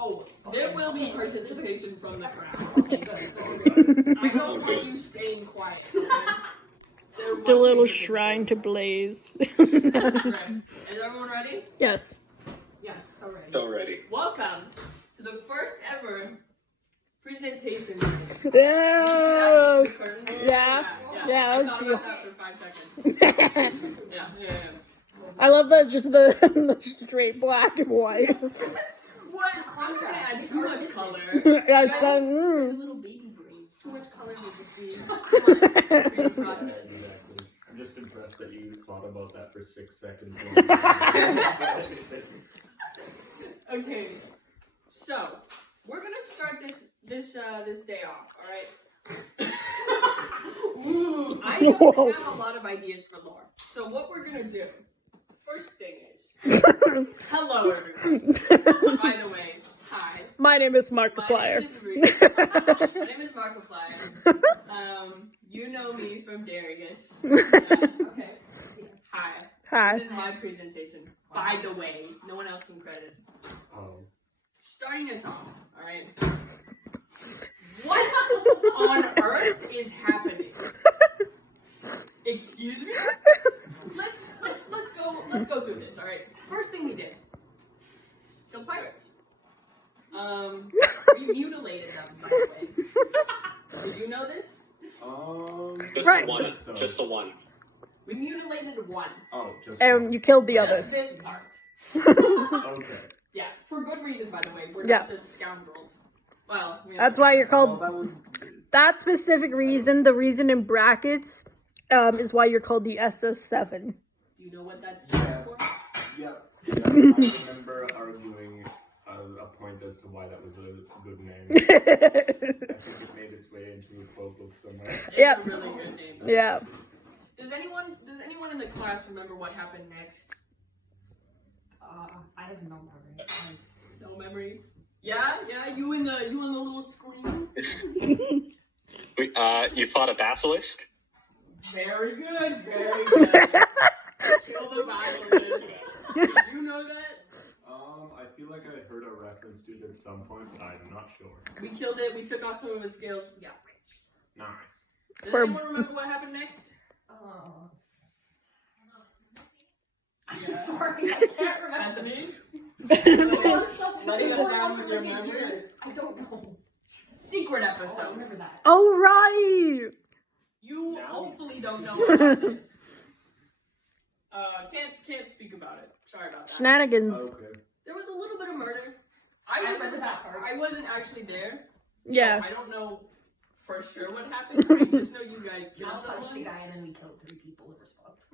Oh, there will be participation from the crowd. Okay, good. I don't want you staying quiet. Okay? The little shrine to Blaze. Is everyone ready? Yes. Yes, already. So ready. Welcome to the first ever presentation. Yeah. Yeah, that was I beautiful. thought about that for 5 seconds. Yeah. I love that just the straight black and white. What? I'm trying to add too much color. Yeah, it's done. Little baby brains. Too much color would just be too much for you to process. Exactly. I'm just impressed that you thought about that for 6 seconds. Okay, so we're gonna start this day off. All right. Ooh, I don't have a lot of ideas for lore. So what we're gonna do? First thing is, hello everyone. By the way, hi. My name is My Markiplier. name is Markiplier. You know me from Darius. Okay. Hi. Hi. This is my presentation. By the way, no one else can credit. Starting us off, all right. What on earth is happening? Excuse me? Let's go through this, all right. First thing we did, kill pirates. We mutilated them, by the way. Did you know this? Just Right. the one. Just the one. We mutilated one. Oh, just And you killed the Just others. this part. okay. Yeah, for good reason, by the way. We're Yeah. not just scoundrels. Well, That's why you're Well, called. that would. That specific reason, the reason in brackets, is why you're called the SS7. Do you know what that stands for? Yeah. I remember arguing a point as to why that was a good name. I think it made its way into a quote book somewhere. It's Yep. a really good name. Yeah. Does anyone in the class remember what happened next? I have no memory. No memory. Yeah, you in the little screen. You fought a basilisk? Very good, very good. Kill the basilisk. Did you know that? I feel like I heard a reference to it at some point, but I'm not sure. We killed it. We took off some of its scales. We got rich. Nice. Does anyone remember what happened next? I'm sorry, I can't remember. Anthony? Letting us down with your memory? I don't know. Secret I episode. remember that. Oh, right. You No. hopefully don't know about this. Can't speak about it. Sorry about that. Shenanigans. Okay. There was a little bit of murder. I remember that part. I wasn't actually there. Yeah. So I don't know for sure what happened. I just know you guys killed Mal punched the someone. guy and then we killed 3 people in response.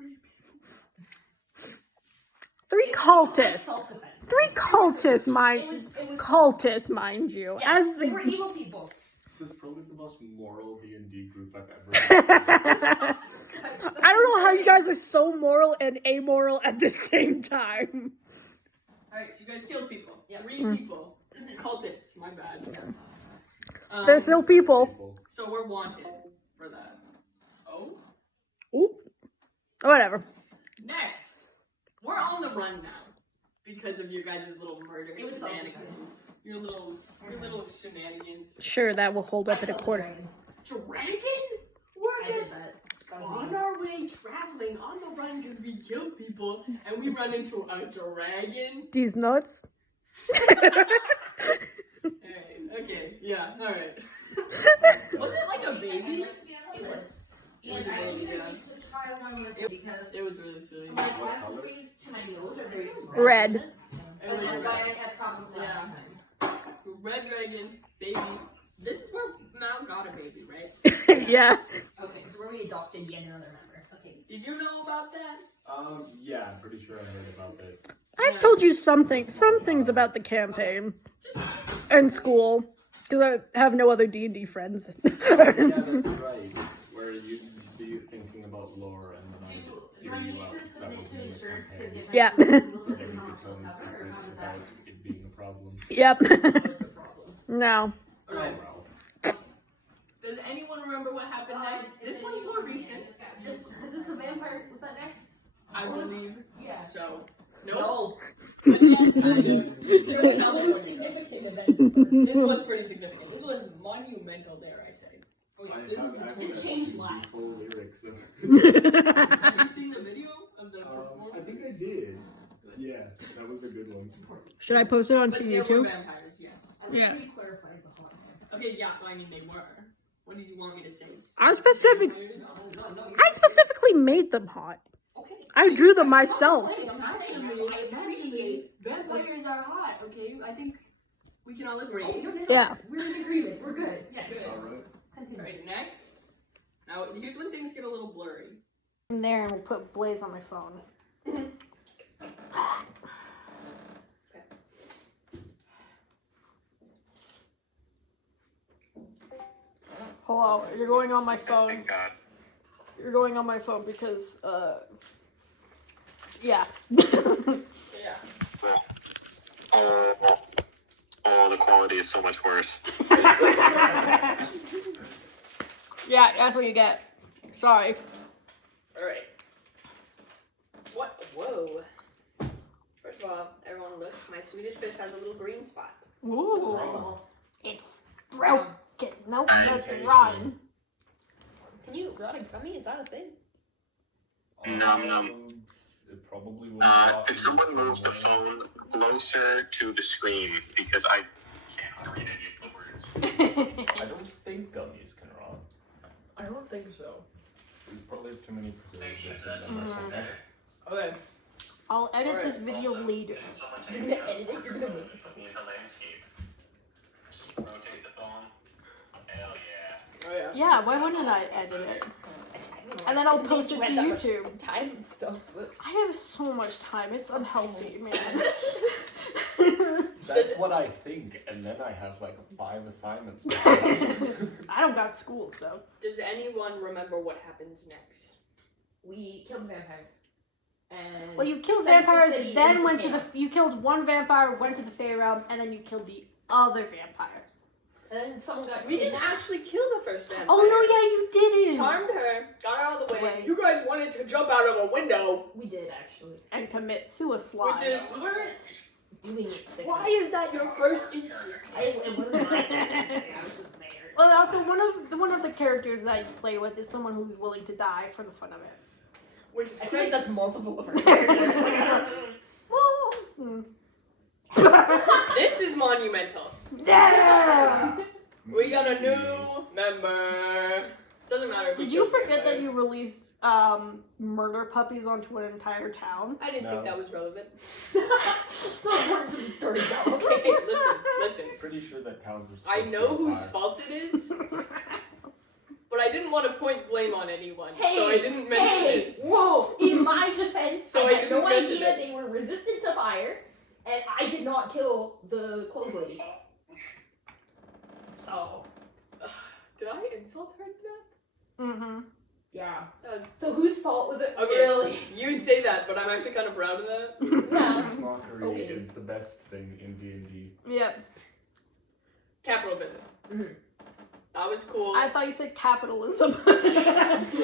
3 cultists. Self-defense. 3 cultists, It mind. was Cultists, mind you. Yes, As they were the. evil people. This is probably the most moral D&D group I've ever had. I don't know how you guys are so moral and amoral at the same time. Alright, so you guys killed people. Yeah. 3 people. Cultists, my bad. They're still people. So we're wanted for that. Oh? Oop. Whatever. Next, we're on the run now because of your guys' little murder It was shenanigans. Your little shenanigans. Sure, that will hold up I in a killed the quarter. dragon. Dragon? We're I did just that. That was on me. our way traveling on the run because we killed people and we run into a dragon. These nuts. Alright, okay, yeah, alright. Was it like a baby? It was. It was I really think I good. need to try one with because It was really silly. my accessories to my nose are very small. Red. It was That's red. why I had problems last time. Red dragon, baby. This is where Mal got a baby, right? Yeah. Okay, so we're we adopted yet another member. Okay. Did you know about that? Yeah, I'm pretty sure I heard about this. I've told you some things about the campaign and school because I have no other D&D friends. Yeah, that's right. Where you'd be thinking about lore and then I'd hear you out. That was in the campaign. Yeah. So then you could tell me secrets about it being a problem. Yep. It's a problem. No. Oh Alright. well. Does anyone remember what happened next? This one's more recent. Was this the vampire? Was that next? I believe Yeah. so. No. But yes, kind of. There's another significant event. This was pretty significant. This was monumental, dare I say. Okay, this is the This changed lives. Full lyrics of Have you seen the video of the performance? I think I did. Yeah, that was a good one. Should I post it onto But there were YouTube? vampires, yes. I think Yeah. we clarified the whole thing. Okay, yeah, I mean they were. What did you want me to say? I specifically made them hot. Okay. I drew them myself. Actually, vampires are hot, okay? I think we can all agree. Yeah. We're in agreement. We're good. Yes. Alright. Continue. Alright, next. Now, here's when things get a little blurry. I'm there and we'll put Blaze on my phone. Hello, you're going on my phone. You're going on my phone because, yeah. Yeah. Oh, the quality is so much worse. Yeah, that's what you get. Sorry. Alright. What? Whoa. First of all, everyone look. My Swedish fish has a little green spot. Ooh. Eyeball. It's broken. Nope, that's rotten. Can you got a gummy? Is that a thing? Nom nom. It probably will If someone moves the phone closer to the screen, because I can't read any of the words. I don't think gummies can rot. I don't think so. There's probably too many preservatives in them or something. Okay. I'll edit this video later. You're gonna edit it. You're gonna make it. In the landscape. Just rotate the phone. Hell yeah. Oh yeah. Yeah, why wouldn't I edit it? And then I'll post it to YouTube. Time and stuff. I have so much time. It's unhealthy, man. That's what I think, and then I have like 5 assignments. I don't got school, so. Does anyone remember what happens next? We killed vampires. And Well, you killed sent the vampires, city then into went to the. chaos. You killed one vampire, went to the Fey realm, and then you killed the other vampire. And then someone got We didn't kidnapped. actually kill the first vampire. Oh no, yeah, you didn't. Charmed her, got her out of the way. Way. You guys wanted to jump out of a window, We did actually. And commit suicide. which is Doing it. To why is that your first instinct? It wasn't my first instinct. I was just there. Well, also one of the characters that you play with is someone who's willing to die for the fun of it. Which is I feel crazy. like that's multiple of our characters. Well, hmm. This is monumental. Yeah. We got a new member. Doesn't matter. If we Did you killed forget that vampires. you released murder puppies onto an entire town? I didn't No. think that was relevant. It's so important to the story though. Okay, hey, listen. Pretty sure that towns are I supposed know to be whose fire. fault it is, but I didn't want to point blame on anyone, Hey, so I didn't mention it. Whoa! In my defense, So I I had no didn't mention idea it. they were resistant to fire, and I did not kill the clothes lady. So, Did I insult her to that? Mm-hmm. yeah. That was, So whose fault was it Okay. really? you say that, but I'm actually kind of proud of that. Yeah. Vicious mockery Okay. is the best thing in D&D. Yep. Capitalism. Mhm. That was cool. I thought you said capitalism.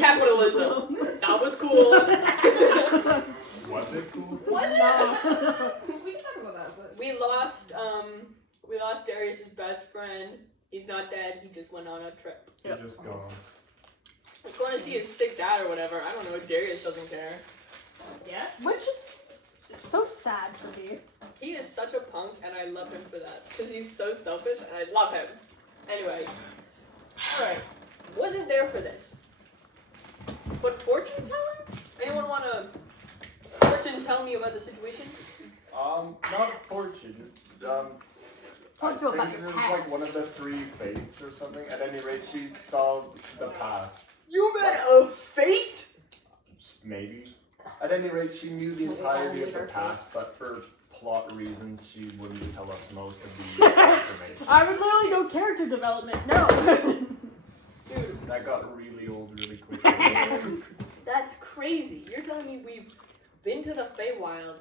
Capitalism. That was cool. Was it cool? Was it? We can talk about that, but we lost Darius's best friend. He's not dead. He just went on a trip. You're just gone. He's going to see his sick dad or whatever. I don't know. Darius doesn't care. yeah. Which is so sad for me. He is such a punk, and I love him for that. Because he's so selfish, and I love him. Anyways. Alright. Wasn't there for this. But fortune teller? Anyone want to fortune tell me about the situation? Not fortune. I Talk to about think your it was like past. one of the 3 fates or something. At any rate, she saw the past. You met a fate? Maybe. At any rate, she knew the entirety of the past, but for plot reasons, she wouldn't tell us most of the information. I would literally go character development. No. Dude, That got really old really quickly. that's crazy. You're telling me we've been to the Feywild,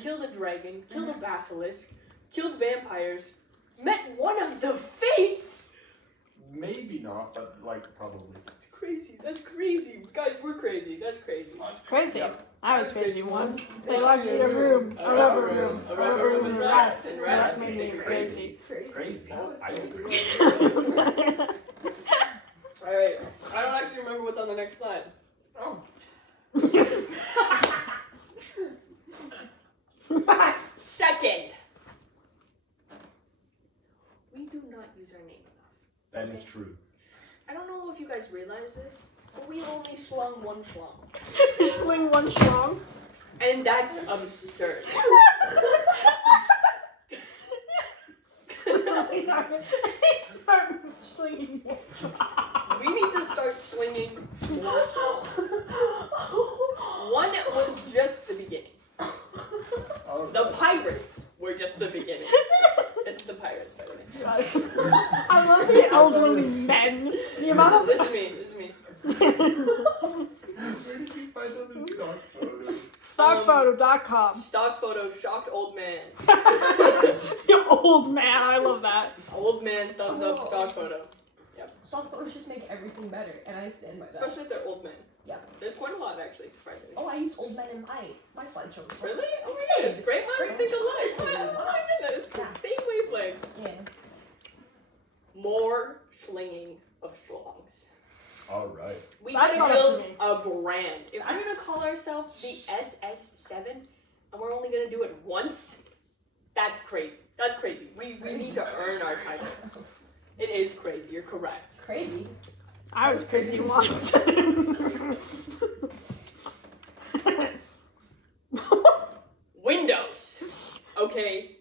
killed a dragon, killed a basilisk, killed vampires, met one of the fates? Maybe not, but like probably. It's crazy. That's crazy. Guys, we're crazy. That's crazy. Crazy. Yep. I was crazy once. They locked me in a room. A rubber room. A rubber room with rats. And rats made me crazy. Crazy. That was I crazy. Alright. I don't actually remember what's on the next slide. Oh. Second. We do not use our name enough. That is true. I don't know if you guys realize this, but we only schlong one schlong. Swing one strong. And that's absurd. Start slinging. We need to start slinging more schlongs. One was just the beginning. The pirates were just the beginning. It's the pirates, by the way. I love the elderly men. The amount of This is me. This is me. Where did you find all these stock photos? Stockphoto.com. Stock photo, shocked old man. You old man, I love that. Old man, thumbs up, stock photo. Stock photos just make everything better, and I stand by that. Especially if they're old men. Yeah. There's quite a lot, actually, surprisingly. Oh, I use old men in my slideshow. Really? Oh my goodness, great minds think alike. Oh my goodness, Yeah. same wavelength. Yeah. More schlinging of schlongs. Alright. We That's gotta not up to build me. a brand. If we're gonna That's- call ourselves the SS7 and we're only gonna do it once, that's crazy. That's crazy. We need to earn our title. It is crazy, you're correct. Crazy. I was crazy once. Windows. Okay.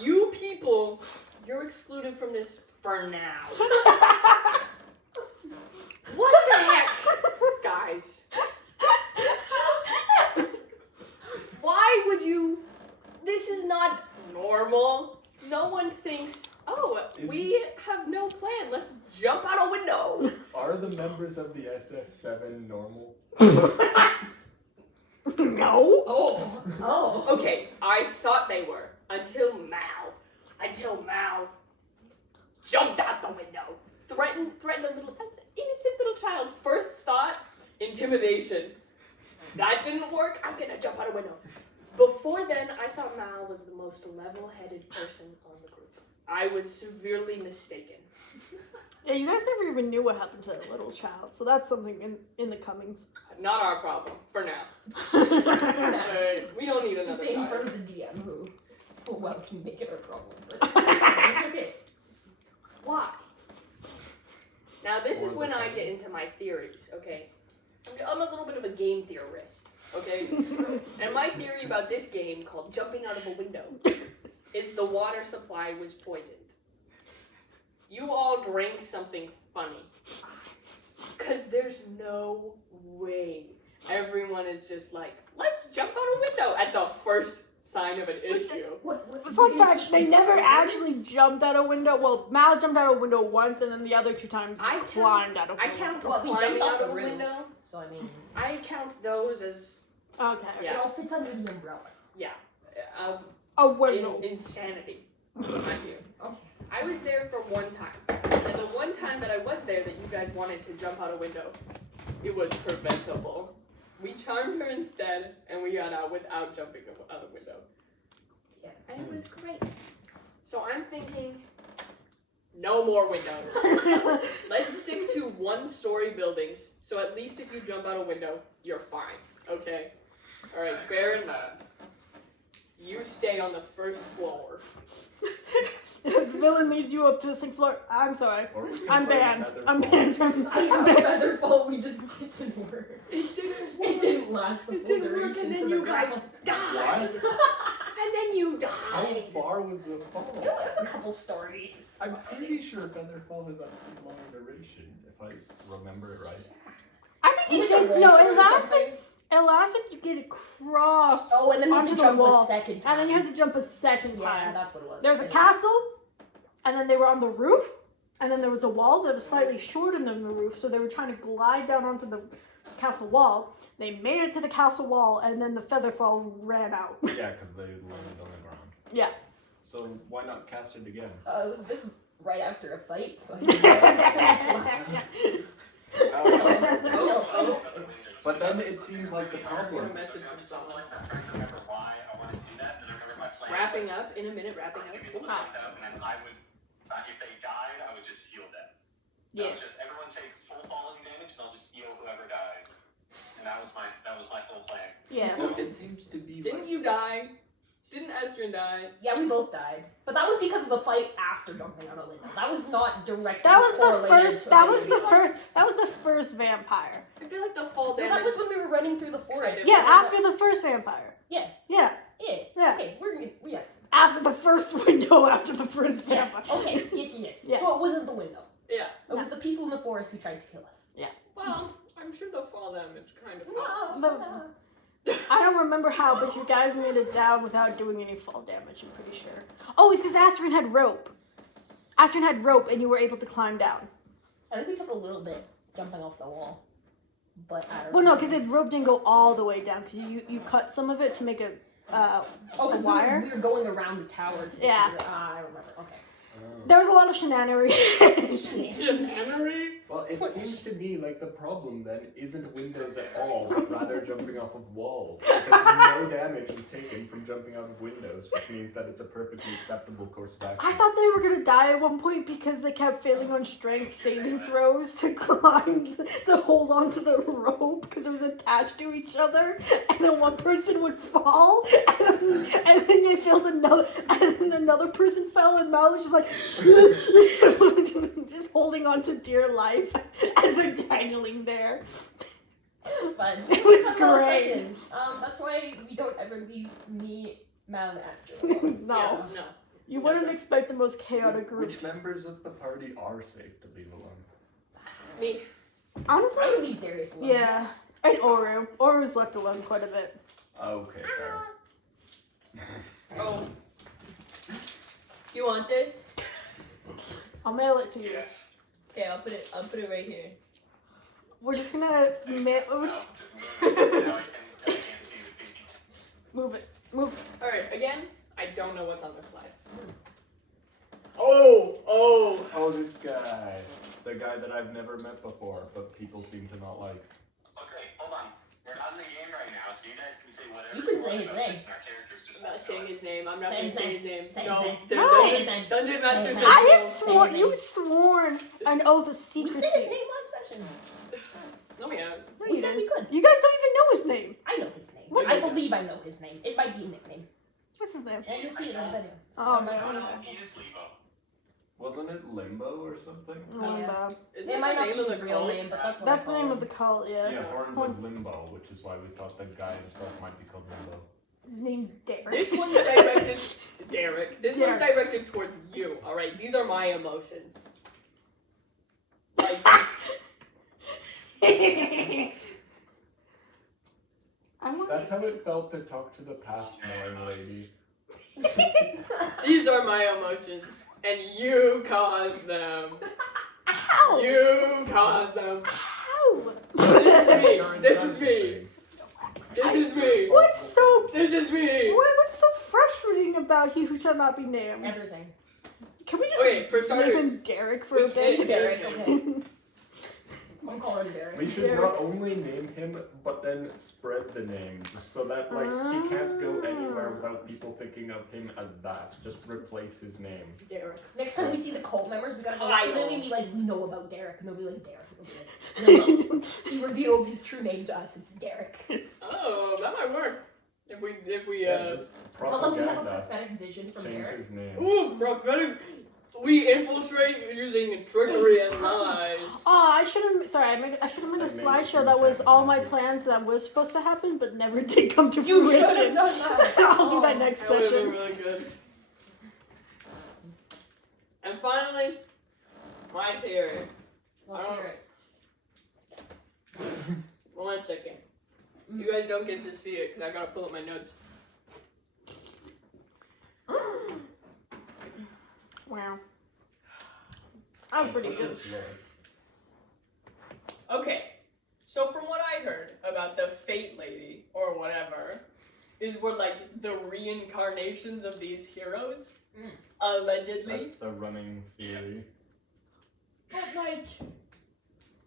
You people, you're excluded from this for now. What the heck? Guys. Why would you? This is not normal. No one thinks, oh, we have no plan. Let's jump out a window. Are the members of the SS7 normal? No. Oh. Oh. Okay, I thought they were until Mao. Until Mao jumped out the window, threatened a little innocent little child. First thought, intimidation. That didn't work. I'm gonna jump out a window. Before then, I thought Mao was the most level-headed person on the group. I was severely mistaken. Yeah, you guys never even knew what happened to that little child, so that's something in the comings. Not our problem for now. We don't need You another say in child. front of the DM who full well can make it our problem. But it's okay. Why? Now this is when I get into my theories, okay? I'm a little bit of a game theorist, okay? And my theory about this game, called jumping out of a window, is the water supply was poisoned. You all drank something funny. Because there's no way everyone is just like, let's jump out a window at the first sign of an issue. Fun fact, they never actually jumped out a window. Well, Mal jumped out a window once, and then the other 2 times I climbed out a I window. count Well, he climbing jumped off out of the a roof. window. So I mean, I count those as, Okay. yeah. it all fits under the umbrella. A window. Insanity. In my view. Okay. I was there for one time, and the one time that I was there that you guys wanted to jump out a window, it was preventable. We charmed her instead, and we got out without jumping out a window. Yeah. And it was great. So I'm thinking, no more windows. Let's stick to 1-story buildings, so at least if you jump out a window, you're fine, okay? Alright, bear in mind, you stay on the first floor. If the villain leads you up to a sink floor, I'm sorry. Or we can I'm play banned. Feather I'm Fall. banned from. I have a feather fall. We just it didn't work. It didn't It didn't last the It full didn't work, duration and to then the you guys ground. died. And then you How died. far was the fall? It was a couple stories. I'm pretty sure Featherfall has a pretty long duration, if I remember it right. I think it did. No, it lasted. It lasted to get across. Oh, and then you had onto to the jump wall, a second time. and then you had to jump a second Yeah, time. that's what it was. There's a castle, and then they were on the roof, and then there was a wall that was slightly shorter than the roof, so they were trying to glide down onto the castle wall. They made it to the castle wall, and then the featherfall ran out. Yeah, because they landed on the ground. Yeah. So why not cast it again? It was this right after a fight, so I didn't know it was Oh. But then it seems like the Get problem. a message from someone. I'm trying to remember why I wanted to do that, and I remember my plan. Wrapping up in a minute. Wrapping up. And then I would, if they died, I would just heal them. Yeah. I would just everyone take full falling damage, and I'll just heal whoever dies. And that was my full plan. Yeah. So it seems to be Didn't like... you die? Didn't Estrin die? Yeah, we both died. But that was because of the fight after jumping out a window. That was not directly That was the correlated first. to That was the Baby. first. That was the first vampire. I feel like the fall Well, damage. that was when we were running through the forest. Yeah, after the first vampire. Yeah. Yeah. Yeah. Yeah. Okay, we're gonna. Yeah. After the first window, after the first Yeah. vampire. Okay. Yes. Yeah. So it wasn't the window. Yeah. It was the people in the forest who tried to kill us. Well, I'm sure the fall damage kind of helped. No. I don't remember how, but you guys made it down without doing any fall damage, I'm pretty sure. Oh, it's because Astrid had rope. Astrid had rope and you were able to climb down. I think we took a little bit jumping off the wall. But I don't Well, no, know. because the rope didn't go all the way down, because you cut some of it to make a Oh, a 'cause wire. we were going around the tower to Yeah. I remember. Okay. There was a lot of shenanery. Shenanigery? Well, it seems to me like the problem then isn't windows at all, but rather jumping off of walls. Because no damage was taken from jumping out of windows, which means that it's a perfectly acceptable course of action. I thought they were gonna die at one point because they kept failing on strength saving throws to climb, to hold on to the rope because it was attached to each other, and then one person would fall, and then they failed another, and then another person fell, and Mal was just like, just holding on to dear life as they're dangling there. It's fun. It was Fun little great. session. That's why we don't ever leave me, Mal, and Esther. No, Yeah, no. you wouldn't expect the most chaotic group. Which members of the party are safe to leave alone? Me. Honestly, I would leave Darius alone. yeah, and Oru. Oru's left alone quite a bit. Okay, fair. Oh. You want this? I'll mail it to you. Yes. Okay, I'll put it right here. We're just gonna mail. No, I can't see the baby. Move it. Move it. Alright, again, I don't know what's on this slide. Oh! Oh, this guy. The guy that I've never met before, but people seem to not like. Okay, hold on. We're on the game right now, so you guys can say whatever. You can want say his about name. this, and our characters just I'm not won't saying know it. his name. I'm not Say gonna his say name. his name. Say his No, name. the No. Dungeon, Dungeon Master Say his said name. I have Say sworn. his You've name. sworn an oath of We secrecy. said his name last session. No, we haven't. No, We you said didn't. we could. You guys don't even know his name. I know his name. What's I his believe I know his name. It might be a nickname. What's his name? And you'll see it in the video. Oh, my no. No, he is Levo. Wasn't it Limbo or something? Limbo. Isn't It that might the not name be of his the real cult? name, but that's what That's I the call name him. of the cult. Yeah. Yeah, Horns Horn- of Limbo, which is why we thought the guy himself might be called Limbo. His name's Derek. This one's directed, Derek. This one's Derek. directed towards you. All right, these are my emotions. Like, I want. That's how it felt to talk to the past knowing lady. these are my emotions, and you caused them. Ow! You caused them. Ow! This is me. This is me. What's so? This is me. What's so frustrating about he who shall not be named? Everything. Can we just Okay, for name starters, him Derek for a we can't day? Derek, okay. I'm calling him Derek. We should not only name him, but then spread the name, just so that like he can't go anywhere without people thinking of him as that. Just replace his name. Derek. Next time we see the cult members, we gotta go Kyle. up to them and be like, we know about Derek. And they'll be like, Derek. And we'll be like, no. He revealed his true name to us. It's Derek. Oh, that might work. If we Yeah, just Tell them we have a propaganda. prophetic vision from Change Derek. his name. Ooh, prophetic. We infiltrate using trickery and lies. Oh, I should have. Sorry, I should have made a I made slideshow it that was seem all my happy. plans that was supposed to happen, but never did come to You should have fruition. done that. I'll do that next That would have been session. really good. And finally, my theory. Let's hear it. 1 second. You guys don't get to see it because I gotta pull up my notes. Wow. That was pretty good. Just look. Okay, so from what I heard about the Fate Lady, or whatever, is we're like the reincarnations of these heroes, allegedly. That's the running theory. But like,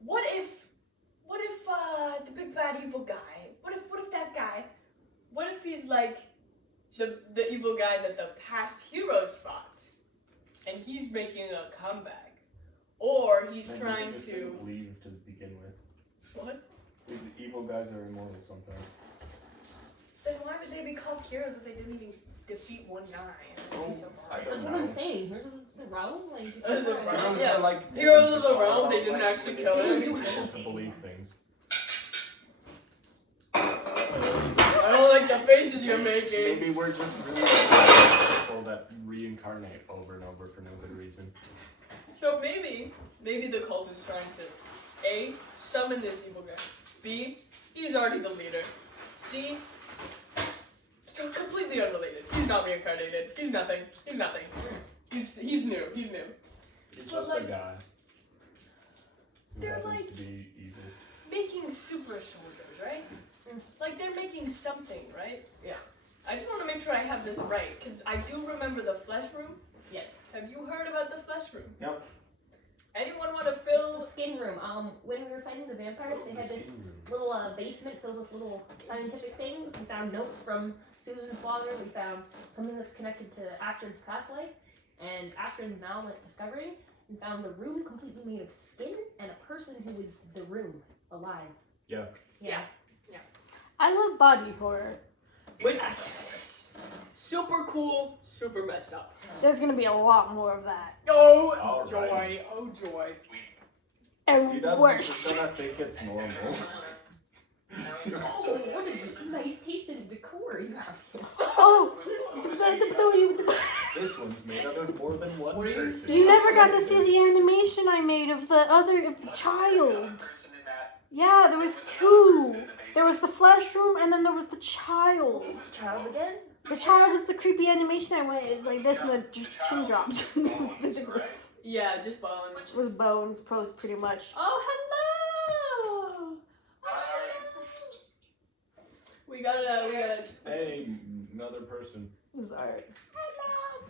what if the big bad evil guy? What if that guy? What if he's like the evil guy that the past heroes fought, and he's making a comeback, or he's Maybe trying they just to didn't leave to begin with. what? The evil guys are immortal sometimes. Then why would they be called heroes if they didn't even defeat one guy? I That's don't what I'm know. saying. Here's the realm. Like, The oh, realm. Heroes Yeah. are like Heroes names. of It's the all realm, about, they didn't like, actually kill manipulating him. people to believe things. I don't like the faces you're making. Maybe we're just really people that reincarnate over and over for no good reason. So maybe the cult is trying to A, summon this evil guy. B, he's already the leader. C, so completely unrelated. He's not reincarnated. He's nothing. He's nothing. He's new. He's new. He's But, just like, a guy who they're happens like- to be evil. Making super soldiers, right? Like they're making something, right? Yeah. I just want to make sure I have this right, because I do remember the flesh room. Yeah. Have you heard about the flesh room? Yep. Anyone want to The fill? skin room. When we were fighting the vampires, they had this little basement filled with little scientific things. We found notes from Susan's father. We found something that's connected to Astrid's past life. And Astrid and Mal went discovering and found the room completely made of skin and a person who was the room alive. Yeah. Yeah. I love body horror. Which super cool, super messed up. There's gonna be a lot more of that. Oh All joy! right. Oh joy! And C-dubs is worse. just gonna think it's normal. Oh, what a nice taste in decor you have here. Oh, This one's made out of more than one What are you person. saying? you never got to see the animation I made of the child. Yeah, there was two. There was the flesh room, and then there was the child. Is the child again? The child was the creepy animation I made. It's like this, and the chin dropped physically Yeah, just bones. with bones, pretty much. Oh hello! We gotta. Hey, another person. It was art.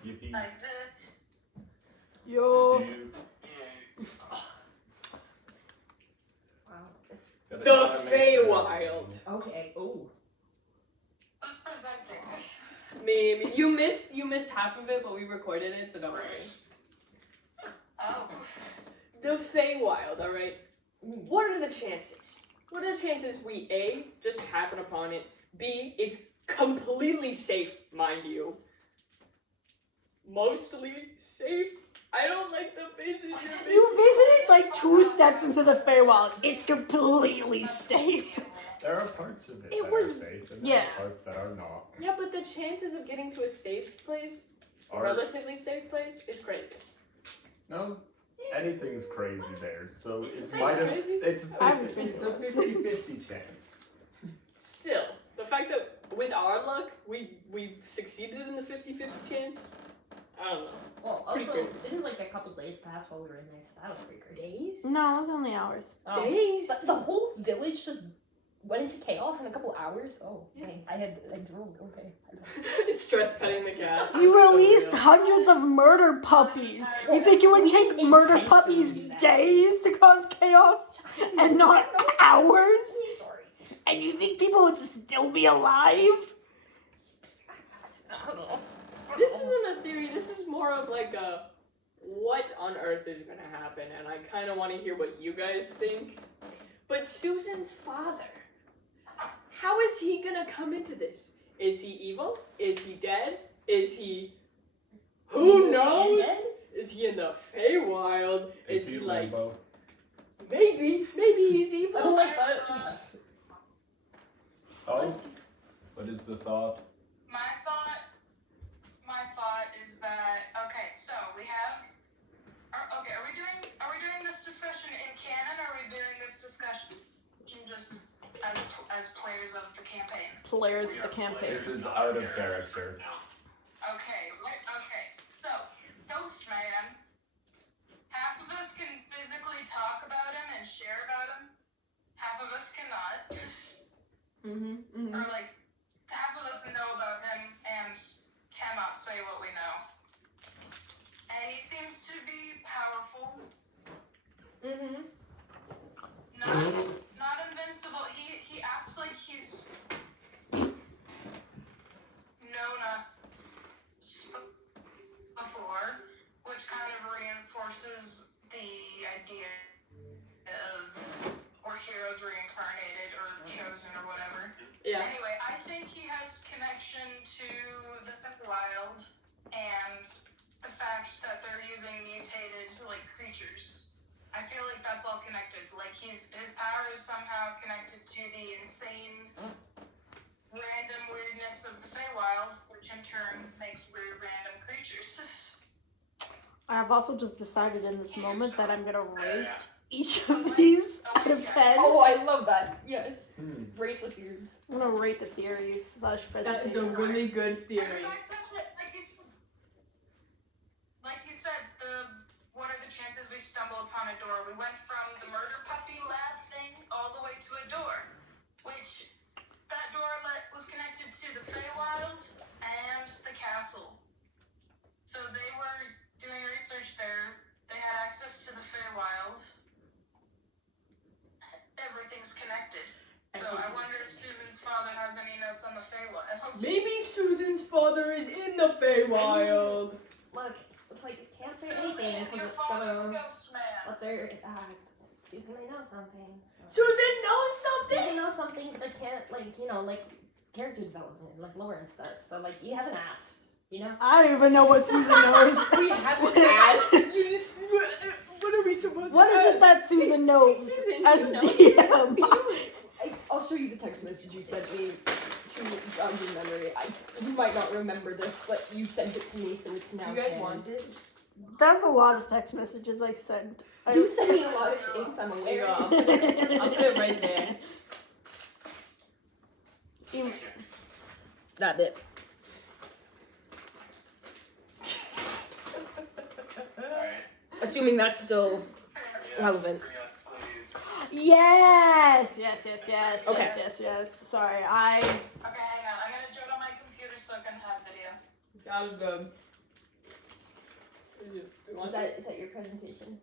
Yippee. Yo. You. Wow. Gotta- The gotta make sure- Feywild. Okay. Oh. Me. You missed half of it, but we recorded it, so don't worry. The Feywild, alright? What are the chances? What are the chances we A, just happen upon it, B, it's completely safe, mind you. Mostly safe? I don't like the faces you're making. You visited like 2 steps into the Feywild. It's completely safe. There are parts of it, It that was- are safe, and yeah. there are parts that are not. Yeah, but the chances of getting to a safe place, Are relatively safe place, is crazy. no, anything's crazy there. So It's it the might have. crazy? It's I've 50, been it's a to it. 50-50 chance. Still, the fact that with our luck, we succeeded in the 50-50 chance, I don't know. Well, Pretty also, crazy. didn't like a couple days pass while we were in there, so that was pretty crazy. Days? No, it was only hours. Oh. Days? But the whole village just went into chaos in a couple hours. Oh, Yeah. dang. I drove. Okay. Stress petting the cat. You So released real. hundreds of murder puppies. You think it would We take didn't murder intentionally puppies do that. days to cause chaos and not hours? Sorry. And you think people would still be alive? I don't know. This isn't a theory, this is more of like a what on earth is gonna happen, and I kind of want to hear what you guys think. But Susan's father, how is he gonna come into this? Is he evil? Is he dead? Is he... Who Evil knows? and dead? Is he in the Feywild? Is he like... Limbo? Maybe he's evil. I don't like that. Oh, what is the thought? My thought is that okay. So we have. Okay, are we doing this discussion in canon, or are we doing this discussion just as players of the campaign? Players of the campaign. This is out of character. Okay. So Ghost Man. Half of us can physically talk about him and share about him. Half of us cannot. Or like half of us know about him and cannot say what we know. And he seems to be powerful. he's known us before, which kind of reinforces the idea of or heroes reincarnated or chosen or whatever. Yeah. Anyway, I think he has connection to the wild and the fact that they're using mutated like creatures. I feel like that's all connected. Like his power is somehow connected to the insane random weirdness of the Feywild, which in turn makes weird random creatures. I've also just decided in this moment that I'm gonna rate each of these out of 10. Oh, I love that. Yes. Rate the theories. I'm gonna rate the theories / That is a presentation. really good theory. Like you said, what are the chances we stumble upon a door? We went from the murder puppy lab thing all the way to a door, which that door was connected to the Feywild and the castle. So they were doing research there. They had access to the Feywild. Everything's connected. So I wonder if Susan's father has any notes on the Feywild. Maybe Susan's father is in the Feywild. Look, it's like, it can't say Susan, anything is because your it's father a gonna. ghost man? But they're. Susan may know something. So. Susan knows something. Susan knows something, but they can't, like, you know, like, character development, like lore and stuff. So, like, you haven't asked, you know? I don't even know what Susan knows. We haven't asked. You just. What are we supposed What to is it that Susan knows Susan, as you know. DM? I'll show you the text message you sent me to jog your memory. You might not remember this, but you sent it to me, so it's now. You guys want it? That's a lot of text messages I sent. You send me a lot of things. I'm aware. I'll put it right there. That bit. Assuming that's still relevant. Yes. Okay. Yes. Sorry, Okay, hang on. I'm gonna do it on my computer so I can have video. That was good. Is that your presentation?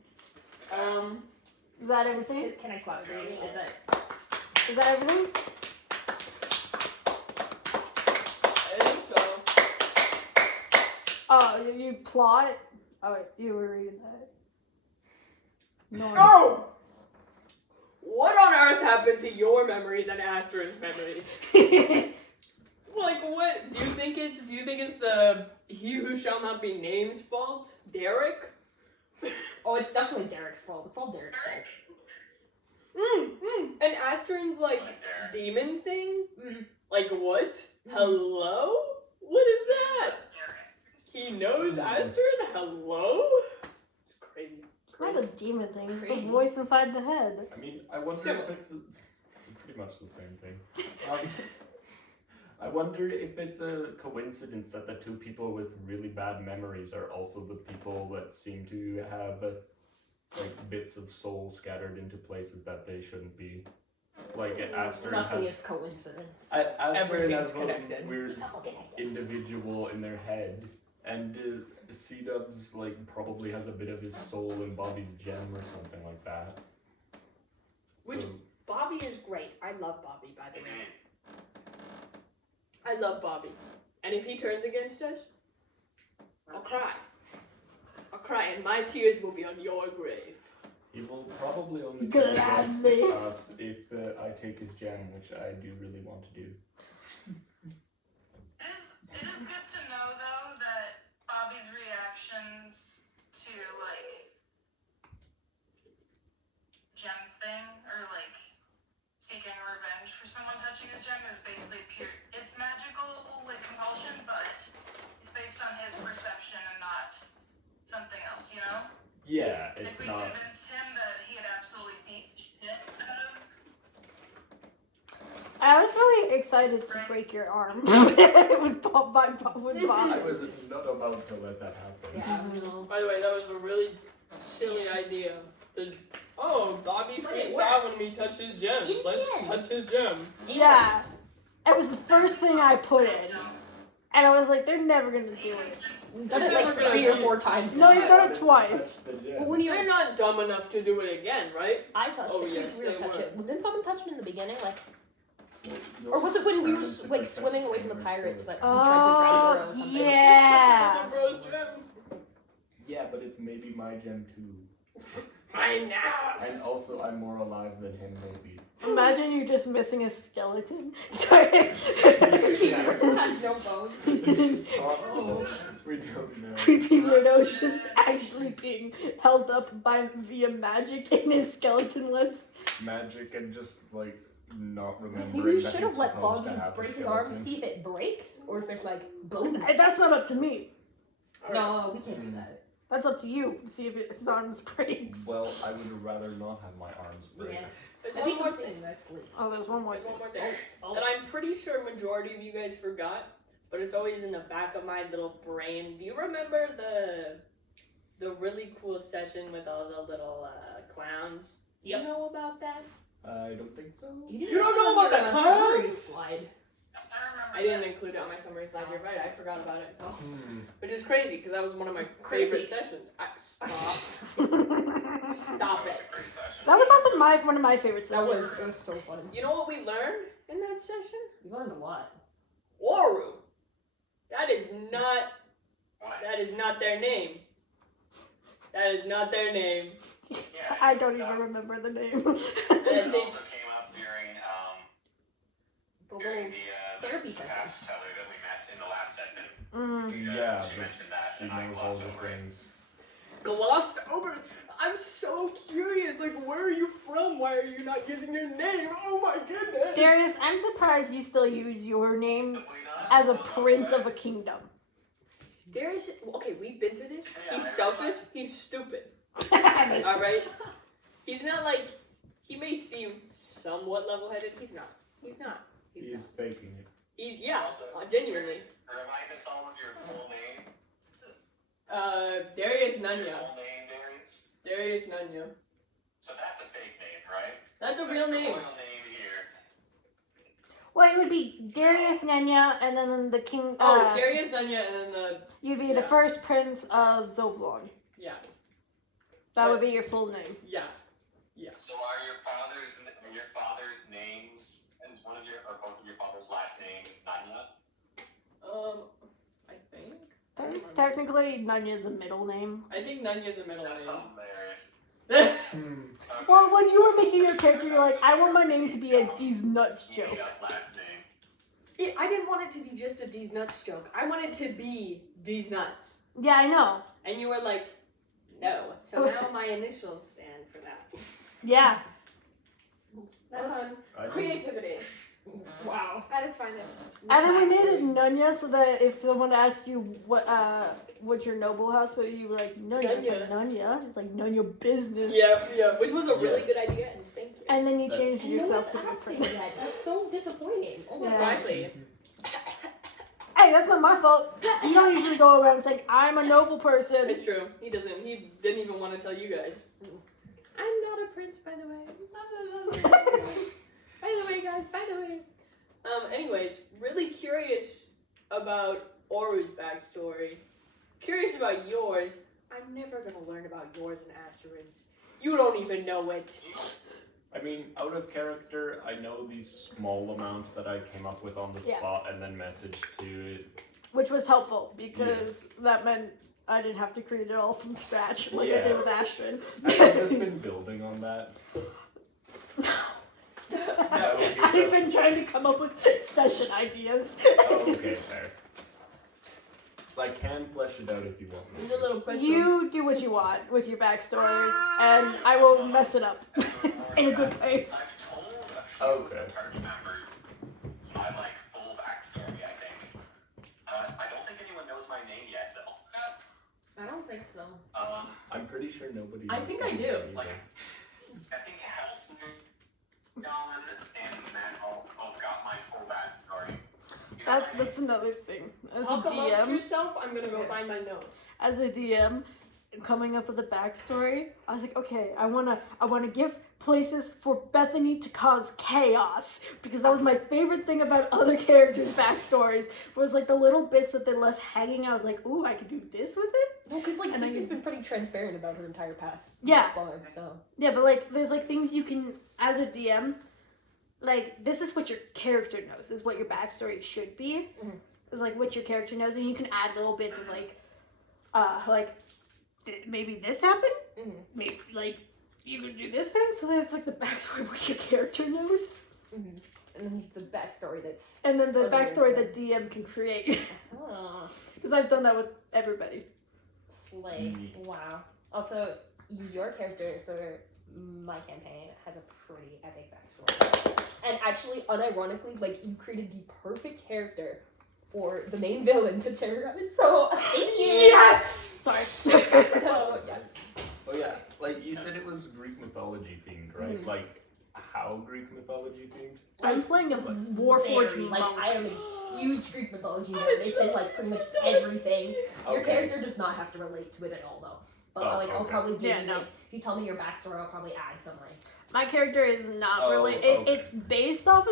Is that everything? Can I clap for you? Is that everything? I think so. Oh, you plot? Oh, you were reading that. No. Oh! What on earth happened to your memories and Astra's memories? Like, what? Do you think it's the he who shall not be named's fault? Derek? Oh, it's definitely Derek's fault. It's all Derek's fault. And Astron's, like, demon thing? Like, what? Hello? What is that? He knows Astron? Hello? It's crazy. It's not a demon thing, it's the Crazy. voice inside the head. I mean, I wonder Similar. if it's pretty much the same thing. I wonder if it's a coincidence that the two people with really bad memories are also the people that seem to have like bits of soul scattered into places that they shouldn't be. It's like Astrid Nothing has is coincidence. Astrid Everything's has a connected. weird It's all connected. individual in their head, and C-Dubs like probably has a bit of his soul in Bobby's gem or something like that. Which- So, Bobby is great. I love Bobby, by the way. I love Bobby. And if he turns against us, I'll cry. I'll cry, and my tears will be on your grave. he will probably only turn against Gladly. us if I take his gem, which I do really want to do. It is good to know though that Bobby's reactions to like gem thing or like seeking revenge for someone touching his gem is basically pure. It's magical like compulsion, but it's based on his perception and not something else. You know? Yeah, it's If we not. convinced him that he had absolutely beat the shit out of I was really excited to break your arm with Bob. I was not about to let that happen. Yeah, no. By the way, that was a really silly idea. Bobby But it freaks out when works. we touch his gems. It Let's can. touch his gem. Yeah. It was the first thing I put in. And I was like, they're never gonna do it. We've done it Never like gonna 3 or be- 4 times No, now. you've done it twice. That's the gem. Well, when You're not dumb enough to do it again, right? I touched Oh, it. yes, We didn't they touch were. it. Didn't someone touch it in the beginning? Like, Or was it when we were like swimming away from the pirates that we tried to drown Burrow or something? yeah. Bros gem. Yeah, but it's maybe my gem too. Mine now. And also, I'm more alive than him, maybe. Imagine you're just missing a skeleton. Sorry. Yours has no bones. It's possible. We don't know. Creepy weirdo's just actually being held up by via magic in his skeletonless. Magic and just like not remembering. Maybe you that should he's have let supposed to Boggy have a break his arm to skeleton. see if it breaks or if it's like bones. That's not up to me. No, we can't do that. That's up to you. See if his arms breaks. Well, I would rather not have my arms break. Yeah. There's That'd one be more something thing. that's sleep. Oh, there's one more There's thing. one more thing that I'm pretty sure majority of you guys forgot, but it's always in the back of my little brain. Do you remember the really cool session with all the little clowns? Do you know about that? I don't think so. You don't know about the summary clowns? slide. I didn't include it on my summary slide. You're right. I forgot about it. Hmm. Which is crazy because that was one of my Crazy. favorite sessions. Stop. Stop it. That was also one of my favorites. That was so fun. You know what we learned in that session? We learned a lot. Waru. That is not their name. That is not their name. I don't even remember the name. And I think came up during The little therapy session. past teller that we met in the last segment. Yeah, She but mentioned that, she and I knows all glossed the over it. things. gloss over. I'm so curious. Like, where are you from? Why are you not using your name? Oh my goodness. Darius, I'm surprised you still use your name as a prince of a kingdom. Darius. Okay, we've been through this. He's selfish. He's stupid. That's All right. He's not like. He may seem somewhat level-headed. He's not. He's not. He's He's not. faking it. He's genuinely. Remind us all of your full name. Darius Your Nunya. full name, Darius. Darius Nunya. So that's a fake name, right? That's a real The name. royal name here. Well, it would be Darius Nenya, and then the king. Oh, Darius Nunya, and then You'd be the first prince of Zoblon. yeah. That would be your full name. Yeah. So are your father's names, is one of your, or both of your father's last names Nanya? I think. I don't remember. Technically, Nenya is a middle name. I think Nunya's a middle That's name. hilarious. Okay. Well, when you were making your character, you're like, I want my name to be a These Nuts joke. Made up last name. I didn't want it to be just a D's Nuts joke. I want it to be D's Nuts. Yeah, I know. And you were like, no. So now my initials stand for that. Yeah. That's on I just, creativity Wow. at its finest. And then we made it Nunya so that if someone asked you what's your noble house, but you were like Nunya, it's like Nunya. It's like Nunya business. Yeah. Which was a really good idea, and thank you. And then you changed No yourself one's to asked different. me that. That's so disappointing. Oh my Yeah. god. Exactly. Hey, that's not my fault. You don't usually go around saying I'm a noble person. It's true. He doesn't. He didn't even want to tell you guys. I'm not a prince, by the way. By the way, guys. By the way. Anyways, really curious about Oru's backstory. Curious about yours. I'm never gonna learn about yours in Asteroids. You don't even know it. I mean, out of character, I know these small amounts that I came up with on the Yeah. spot and then messaged to Which was helpful because that meant I didn't have to create it all from scratch like I Yeah. did with Ashton. I've just been building on that. I've been trying to come up with session ideas. Oh, okay, fair. So I can flesh it out if you want me He's a to. little quick. You do what you want with your backstory, and I will mess it up in a good way. I've told a few Okay. of the party members my full backstory, I think. I don't think anyone knows my name yet, though. I don't think so. I'm pretty sure nobody I knows think my I do. name either. I think House John and Matt all got my full backstory. You know my name? That's another thing. As a Talk amongst DM, yourself. I'm gonna go find my note. as a DM, coming up with a backstory, I was like, okay, I wanna give places for Bethany to cause chaos because that was my favorite thing about other characters' backstories. Was like the little bits that they left hanging. I was like, ooh, I could do this with it. No, because like And then Susie's been pretty transparent about her entire past. Yeah. Thus far, so. Yeah, but like there's like things you can, as a DM, like this is what your character knows, is what your backstory should be. Is like what your character knows, and you can add little bits of maybe this happened, maybe like you could do this thing. So that's like the backstory of what your character knows, And then the backstory that's. and then the backstory that DM can create. Because I've done that with everybody. Slay. Wow. Also, your character for my campaign has a pretty epic backstory. And actually, unironically, like, you created the perfect character for the main villain to terrorize. So, thank you! Yes! Sorry. So, yeah. Oh yeah, like you said it was Greek mythology themed, right? Like, how Greek mythology themed? I'm playing a Warforged Very, monk. like, I am a huge Greek mythology nerd. It's in, like, pretty much everything. Your character does not have to relate to it at all, though. But, I'll probably give you, like, if you tell me your backstory, I'll probably add some, like... My character is not it's based off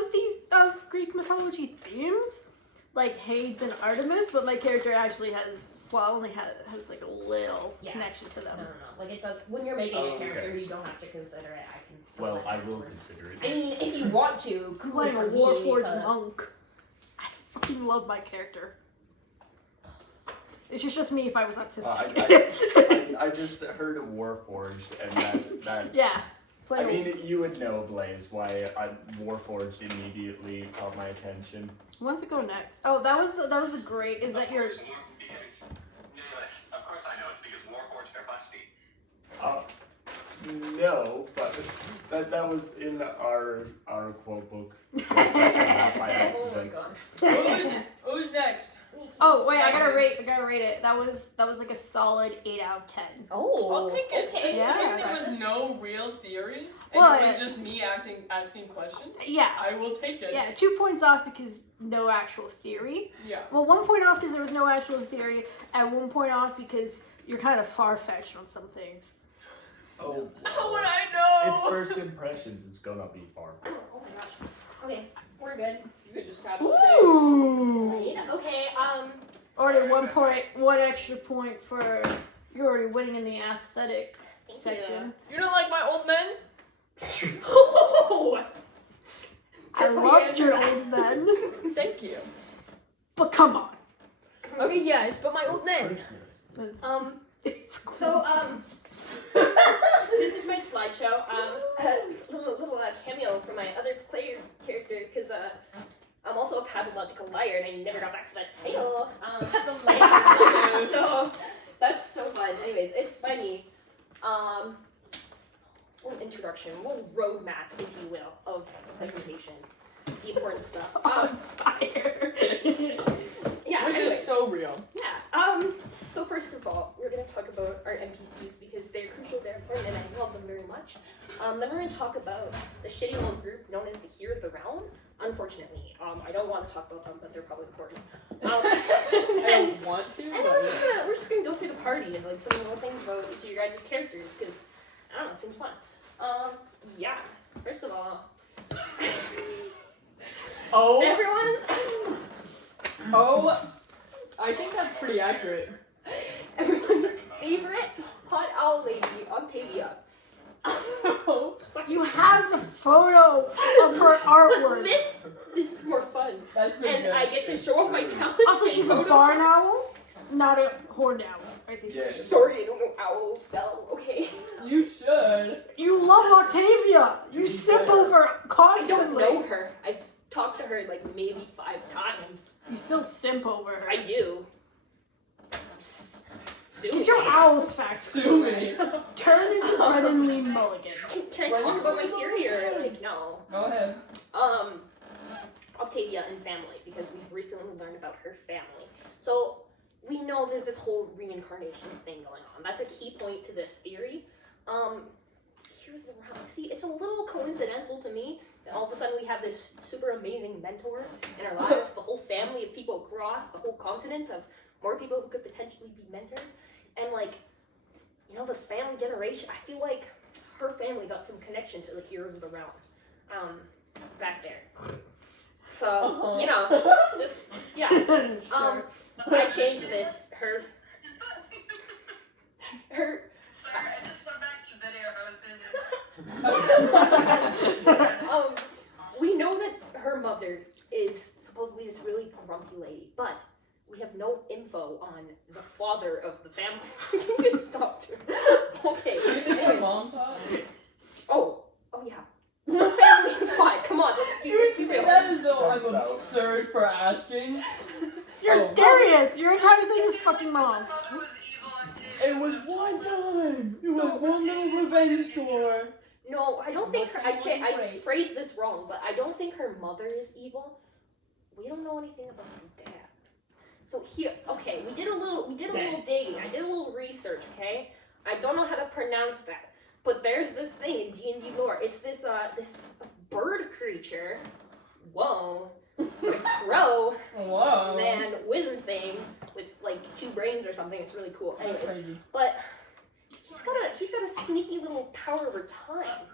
of Greek mythology themes, like Hades and Artemis, but my character actually has like a little connection to them. No. Like, it does... When you're making a character, you don't have to consider it. I can... Well, I will consider it. I mean, if you want to, I'm playing a Warforged monk. I fucking love my character. It's just me if I was autistic. I just heard of Warforged, and that yeah. I mean, you would know, Blaze, why Warforged immediately caught my attention. Who wants to go next? Oh, that was a great. Is that your? Of course I know it because Warforged are busty. No, but that was in our quote book. Not by accident. Who's next? Oh wait, I gotta rate it. That was like a solid 8 out of 10. Oh, I'll take it. Okay. Considering there was no real theory, and Well, it was just me asking questions, Yeah. I will take it. Yeah, 2 points off because no actual theory. Yeah. Well, 1 point off because there was no actual theory, and 1 point off because you're kind of far-fetched on some things. Oh. How would I know? It's first impressions. It's gonna be far. Oh my gosh. Okay, we're good. You could just tap space. Ooh! Okay, Already 1 point, 1 extra point for you're already winning in the aesthetic Thank section. You don't like my old men? What? I loved your old men, Thank you. but come on. Okay, yes, but my old men. Christmas. It's So, Christmas. this is my slideshow. Little cameo for my other player character, because I'm also a pathological liar, and I never got back to that title. So that's so fun. Anyways, it's by me. Little introduction, little roadmap, if you will, of presentation. The important stuff. Fire. Yeah. Which Anyways. is so real. Yeah. So first of all, we're gonna talk about our NPCs because they're crucial, they're important, and I love them very much. Then we're gonna talk about the shitty little group known as the Heroes of the Realm. Unfortunately, I don't want to talk about them, but they're probably important. I don't want to. And then we're just gonna go through the party and like some little things about each of your guys' characters because I don't know, it seems fun. Yeah. First of all, I think that's pretty accurate. everyone's favorite hot owl lady, Octavia. You have the photo of her artwork. This is more fun. That's pretty And good. I get to show off my talents. Also, in she's a Photoshop. barn owl, not a horned owl. I think. Yeah. Sorry, I don't know owl spell. Okay. You should. You love Octavia. You To be sip fair. over I don't constantly. know her. I've talked to her like maybe 5 times. You still simp over her. I do. Sue Get your me. owls facts. Sue me. Turn into Brennan Lee Mulligan. Can I talk about my theory or like no? Go ahead. Octavia and family, because we've recently learned about her family. So we know there's this whole reincarnation thing going on. That's a key point to this theory. Here's the round. See, it's a little coincidental to me that all of a sudden we have this super amazing mentor in our lives, the whole family of people across the whole continent of more people who could potentially be mentors. And like, you know, this family generation, I feel like her family got some connection to the Heroes of the Realms. Back there. So, you know, just yeah. I changed this. Her. Sorry, I just went back to video roses. We know Can you stop doing Okay. Do you think your Anyways. mom's hot? Oh yeah. No family is hot. Come on, let's be real. That is though I'm Shouts out. absurd for asking. You're Oh. Darius. Your entire thing is fucking mom. Mother was evil and did. It was one time. It So- was one little revenge tour. No, I don't think I Must have been I great. phrased this wrong, but I don't think her mother is evil. We don't know anything about the dad. So here, okay, we did a little digging. I did a little research, okay? I don't know how to pronounce that. But there's this thing in D&D lore. It's this bird creature. Whoa. It's a crow Whoa. man wizard thing with like 2 brains or something. It's really cool. That's Anyways, crazy. but he's got a sneaky little power over time.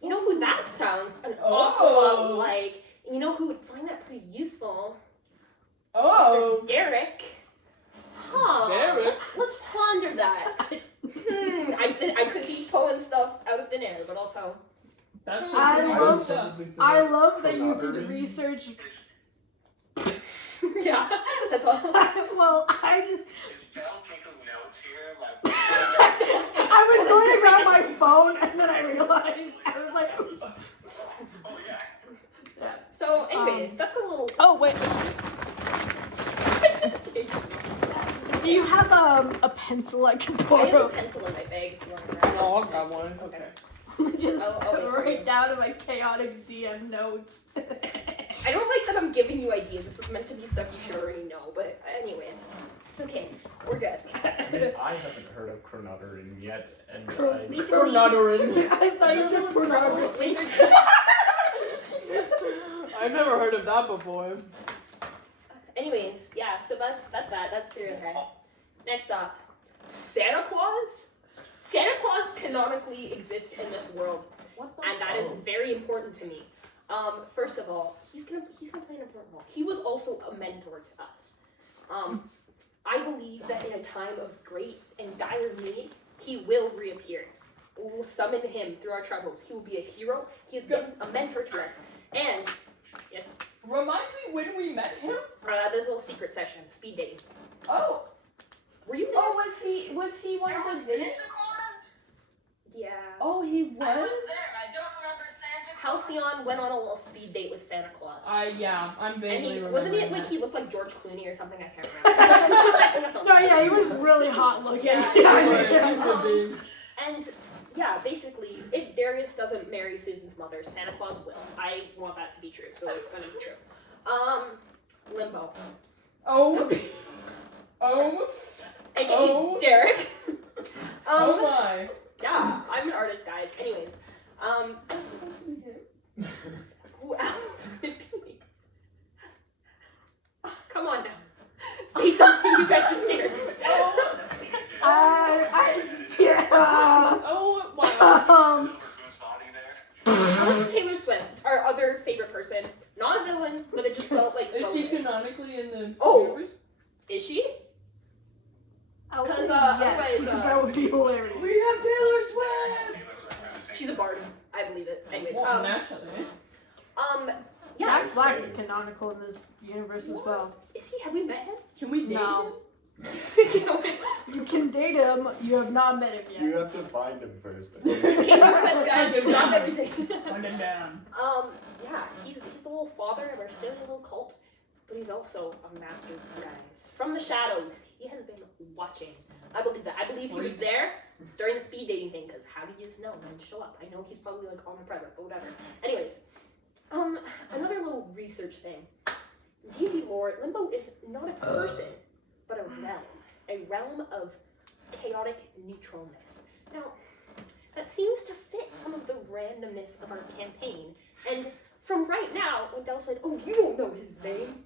You know who that sounds an awful Oh. lot like? You know who would find that pretty useful? Oh. Mr. Derek. Huh. Derek? Let's ponder that. I could be pulling stuff out of thin air, but also That should I be love good stuff. I love that you did Camaraderie. research. yeah, that's all. Well, I just Is Del taking notes here? Like, I was going to grab my phone and then I realized I was like, oh yeah. yeah. So, anyways, that's a little. Oh wait, It's just taking. do you have a pencil I can I have a borrow? pencil in my bag if you want to grab it. No, I'll grab one. It's okay. Just I'll wait for you. write down in my chaotic DM notes. I don't like that I'm giving you ideas. This is meant to be stuff you should already know. But anyways, it's okay. We're good. I mean, I haven't heard of Chronodorin yet, and I... Basically, Chronodorin. I thought you it's a said little pornography. wizard. I've never heard of that before. Anyways, yeah. So that's that. That's clear ahead. Next up, Santa Claus. Santa Claus canonically exists in this world, and that is very important to me. First of all, he's gonna play an important role. He was also a mentor to us. I believe that in a time of great and dire need, he will reappear. We will summon him through our troubles. He will be a hero. He has been a mentor to us. And yes, Remind me when we met him. the little secret session, speed dating. Oh. Were you there? Oh, was he one of the dating? Santa Claus? Yeah. Oh, he I was was? there. I don't remember Santa Claus. Halcyon went on a little speed date with Santa Claus. Yeah, I'm And vaguely he wasn't it remembering like that. he looked like George Clooney or something? I can't remember. I don't know. No, yeah, he was really hot looking. Yeah, yeah. Could be. And yeah, basically, if Darius doesn't marry Susan's mother, Santa Claus will. I want that to be true, so it's gonna be true. Limbo. Oh. Oh. AKA Oh. Derek. Oh my. Yeah, I'm an artist, guys. Anyways, who else would it be? Come on now. Say something you guys are scared. Yeah. Oh wow. Silver Goose body there. What's Taylor Swift, our other favorite person? Not a villain, but it just felt like. Is she relevant. canonically in the Oh. universe? Is she? I'll say 'Cause, yes, otherwise, because that would be hilarious. We have Taylor Swift. She's a bard. I believe it. Anyways, Well, naturally. yeah. Jack Black is canonical in this universe as well. Is he? Have we met him? Can we date No. him? You know, You can date him, you have not met him You yet. have to find him first. Game request, guys. Okay, Drop fine. everything. Find him down. Yeah, he's a little father of our silly little cult, but he's also a master of disguise. From the shadows, he has been watching. I believe that. I believe he was there during the speed dating thing, because how do you just know when to show up? I know he's probably like omnipresent, but whatever. Anyways, another little research thing. D&D lore, Limbo is not a person, but a realm of chaotic neutralness. Now, that seems to fit some of the randomness of our campaign. And from right now, when Del said, "Oh, you don't know his name,"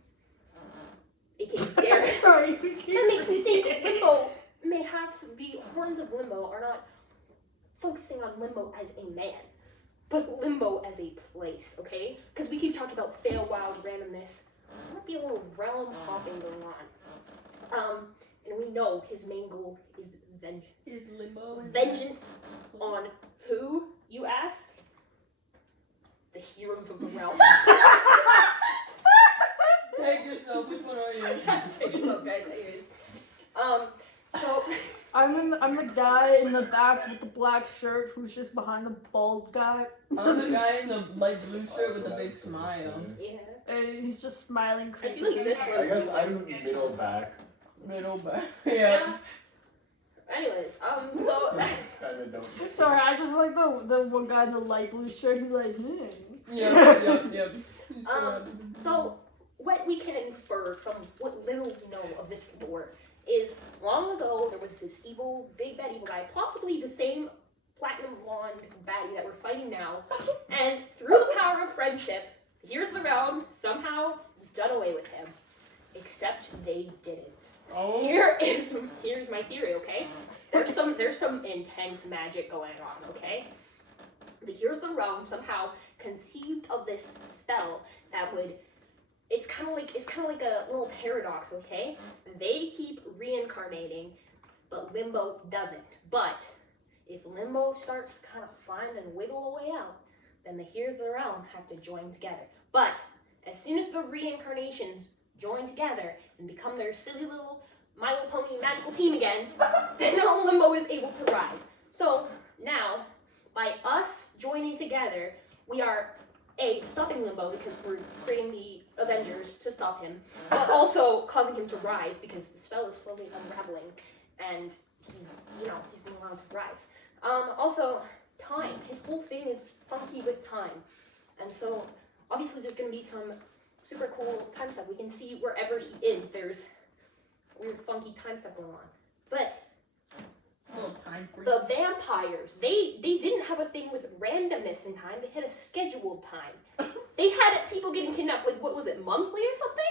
aka Derek, Sorry. that makes me think Limbo mayhaps the horns of Limbo are not focusing on Limbo as a man, but Limbo as a place, okay? Because we keep talking about Feywild randomness. There might be a little realm hopping going on. And we know his main goal is vengeance. Is Limbo Vengeance on who, you ask? The heroes of the realm. Take yourself. Which one are you? Take yourself, guys. Anyways. So I'm the guy in the back with the black shirt who's just behind the bald guy. I'm the guy in the light blue shirt with the big smile. Yeah. And he's just smiling I creepily. feel like this I one. guess I'm middle back. Middle back. Yeah. Yeah. Anyways, so I just kinda don't. Sorry, I just like the one guy in the light blue shirt. He's like, Yep. So what we can infer from what little we know of this lore is long ago there was this evil, big bad evil guy, possibly the same platinum blonde baddie that we're fighting now, and through the power of friendship, here's the realm somehow done away with him. Except they didn't. Oh. Here's my theory, okay? There's some intense magic going on, okay? The Here's the Realm somehow conceived of this spell that would it's kind of like a little paradox, okay? They keep reincarnating, but Limbo doesn't. But if Limbo starts to kind of find and wiggle a way out, then the Here's the Realm have to join together. But as soon as the reincarnations join together and become their silly little My Little Pony magical team again, then Limbo is able to rise. So now, by us joining together, we are stopping Limbo because we're creating the Avengers to stop him, but also causing him to rise because the spell is slowly unraveling and he's being allowed to rise. Also, time. His whole thing is funky with time. And so, obviously there's going to be some super cool time stuff. We can see wherever he is, there's weird funky time stuff going on. But the vampires, they didn't have a thing with randomness in time. They had a scheduled time. They had people getting kidnapped, like, what was it, monthly or something?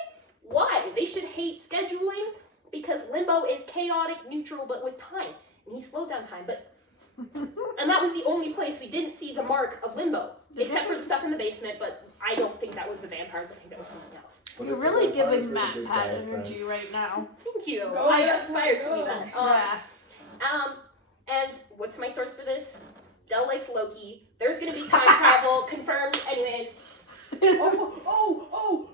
Why? They should hate scheduling because Limbo is chaotic, neutral, but with time. And he slows down time, and that was the only place we didn't see the mark of Limbo, except for the stuff in the basement, but I don't think that was the vampires. I think that was something else. You're really giving Matt Pat energy right now. Thank you. Go, I yes, aspired go. to be that. Yeah. And what's my source for this? Dell likes Loki. There's gonna be time travel, confirmed. Anyways, Oh!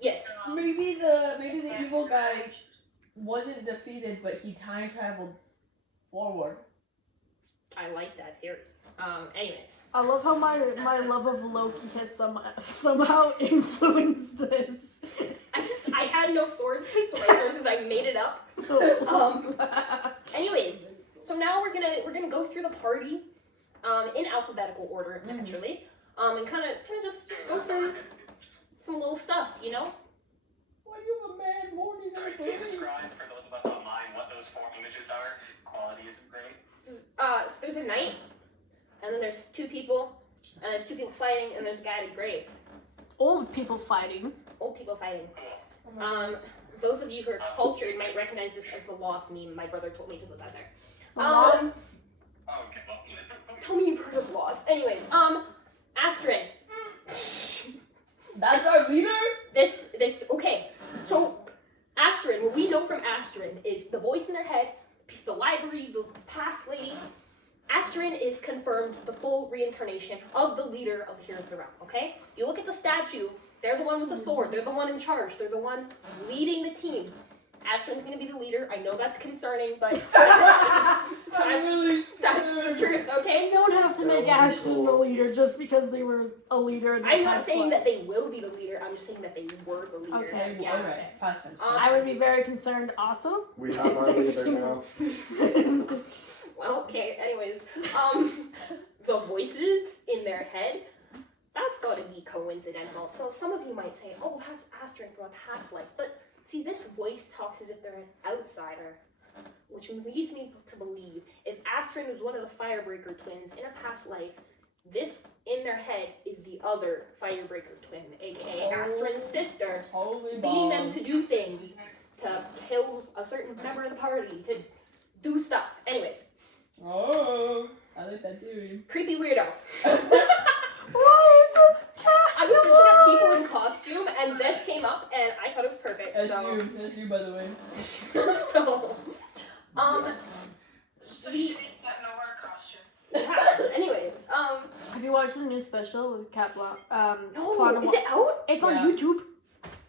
yes. Maybe the evil guy wasn't defeated, but he time traveled forward. I like that theory. Anyways. I love how my love of Loki has somehow influenced this. I had no sword, so my source is I made it up. Anyways, so now we're gonna go through the party, in alphabetical order naturally, and kind of just go through some little stuff, you know. Why you a man more than Sorry, can you describe for those of us online what those 4 images are? Quality isn't great. So there's a knight, and then there's 2 people, and there's 2 people fighting, and there's a guy at a grave. Old people fighting. Old people fighting. Cool. Those of you who are cultured might recognize this as the Lost meme. My brother told me to put that there. Lost? Okay, well. Tell me you've heard of Lost. Anyways, Astrid. That's our leader? Okay. So, Astrid, what we know from Astrid is the voice in their head, the library, the past lady. Astrid is confirmed the full reincarnation of the leader of Here's the Realm, okay? You look at the statue, they're the one with the sword, they're the one in charge, they're the one leading the team. Astrid's gonna be the leader. I know that's concerning, but that's the truth, okay? You don't have to make Ashton the leader just because they were a leader in the I'm not past saying life. that they will be the leader, I'm just saying that they were the leader. Okay, Yeah. Alright, past tense. I would be very concerned also. We have our leader now. Well, okay, anyways, the voices in their head, that's gotta be coincidental. So some of you might say, oh, that's Astrid from a past life. But see, this voice talks as if they're an outsider, which leads me to believe if Astrid was one of the Firebreaker twins in a past life, this in their head is the other Firebreaker twin, aka Astrid's sister, Holy leading them to do things, to kill a certain member of the party, to do stuff. Anyways. Oh, I like that theory. Creepy weirdo. Why is it cat? I was searching up people in costume, and this came up, and I thought it was perfect. That's So, you, by the way. so, That nowhere costume. yeah. Anyways, Have you watched the new special with Cat Blanc? no, Quantum is it out? It's Yeah. on YouTube.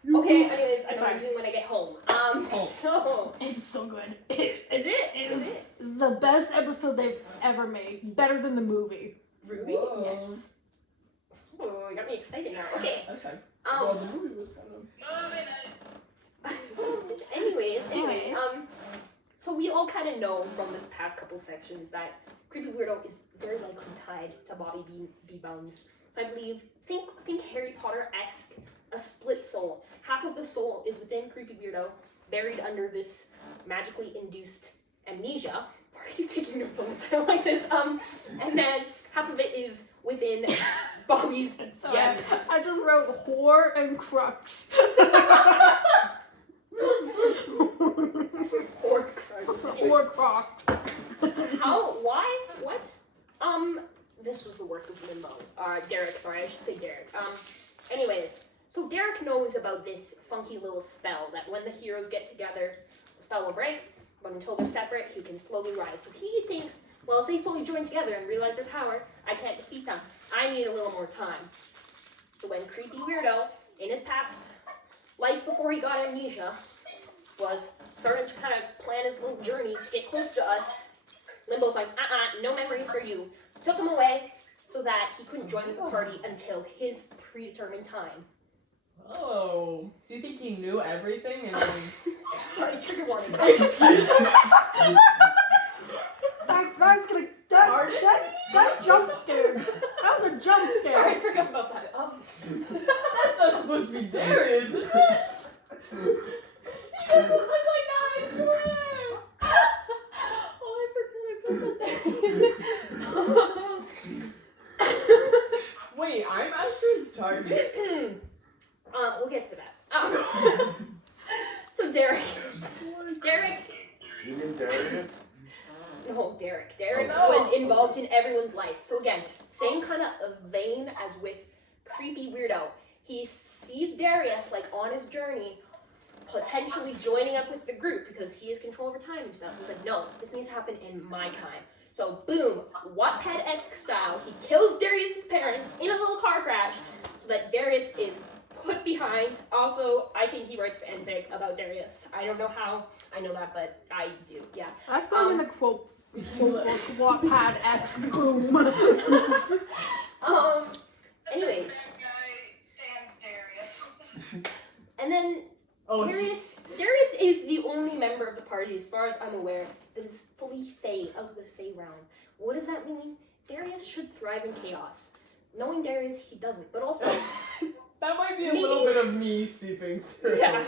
Okay, anyways, I know what I'm doing when I get home. So It's so good. is it? Is it? It's the best episode they've ever made. Better than the movie. Really? Yes. Oh, you got me excited now. Okay. Okay. Well, the Um. movie was kind of. anyways, so we all kind of know from this past couple sections that Creepy Weirdo is very likely tied to Bobby B. Bones. So I believe, think Harry Potter-esque, a split soul. Half of the soul is within Creepy Weirdo, buried under this magically induced amnesia. Why are you taking notes on this? I don't like this. And then half of it is within Bobby's Sorry, gem. I just wrote whore and crux. Whore crocs. How? Why? What? This was the work of Limbo. Derek, sorry, I should say Derek. Anyways, so Derek knows about this funky little spell that when the heroes get together, the spell will break, but until they're separate, he can slowly rise. So he thinks, well, if they fully join together and realize their power, I can't defeat them. I need a little more time. So when Creepy Weirdo, in his past life before he got amnesia, was starting to kind of plan his little journey to get close to us, Limbo's like, no memories for you. Took him away so that he couldn't join the party until his predetermined time. Oh. Do you think he knew everything and then... Sorry, trigger warning. That's gonna that jump scare. That was a jump scare. Sorry, I forgot about that. That's not supposed to be Darius, isn't it? He doesn't look like that, I swear. Oh, I forgot I put that there. Wait, I'm Astrid's target? We'll get to that. So Derek. You mean Darius? No, Derek. Derek Oh, no. was involved in everyone's life. So again, same kind of vein as with Creepy Weirdo. He sees Darius like on his journey, potentially joining up with the group because he has control over time and stuff. He's like, no, this needs to happen in my time. So boom, Wattpad-esque style, he kills Darius's parents in a little car crash so that Darius is put behind. Also, I think he writes fanfic about Darius. I don't know how I know that, but I do, yeah. That's going in the quote Wattpad-esque boom. Anyways, That guy stands Darius. and then Oh, Darius is the only member of the party, as far as I'm aware, that is fully Fae of the Fae realm. What does that mean? Darius should thrive in chaos. Knowing Darius, he doesn't. But also, that might be a Me- little bit of me seeping through. yeah.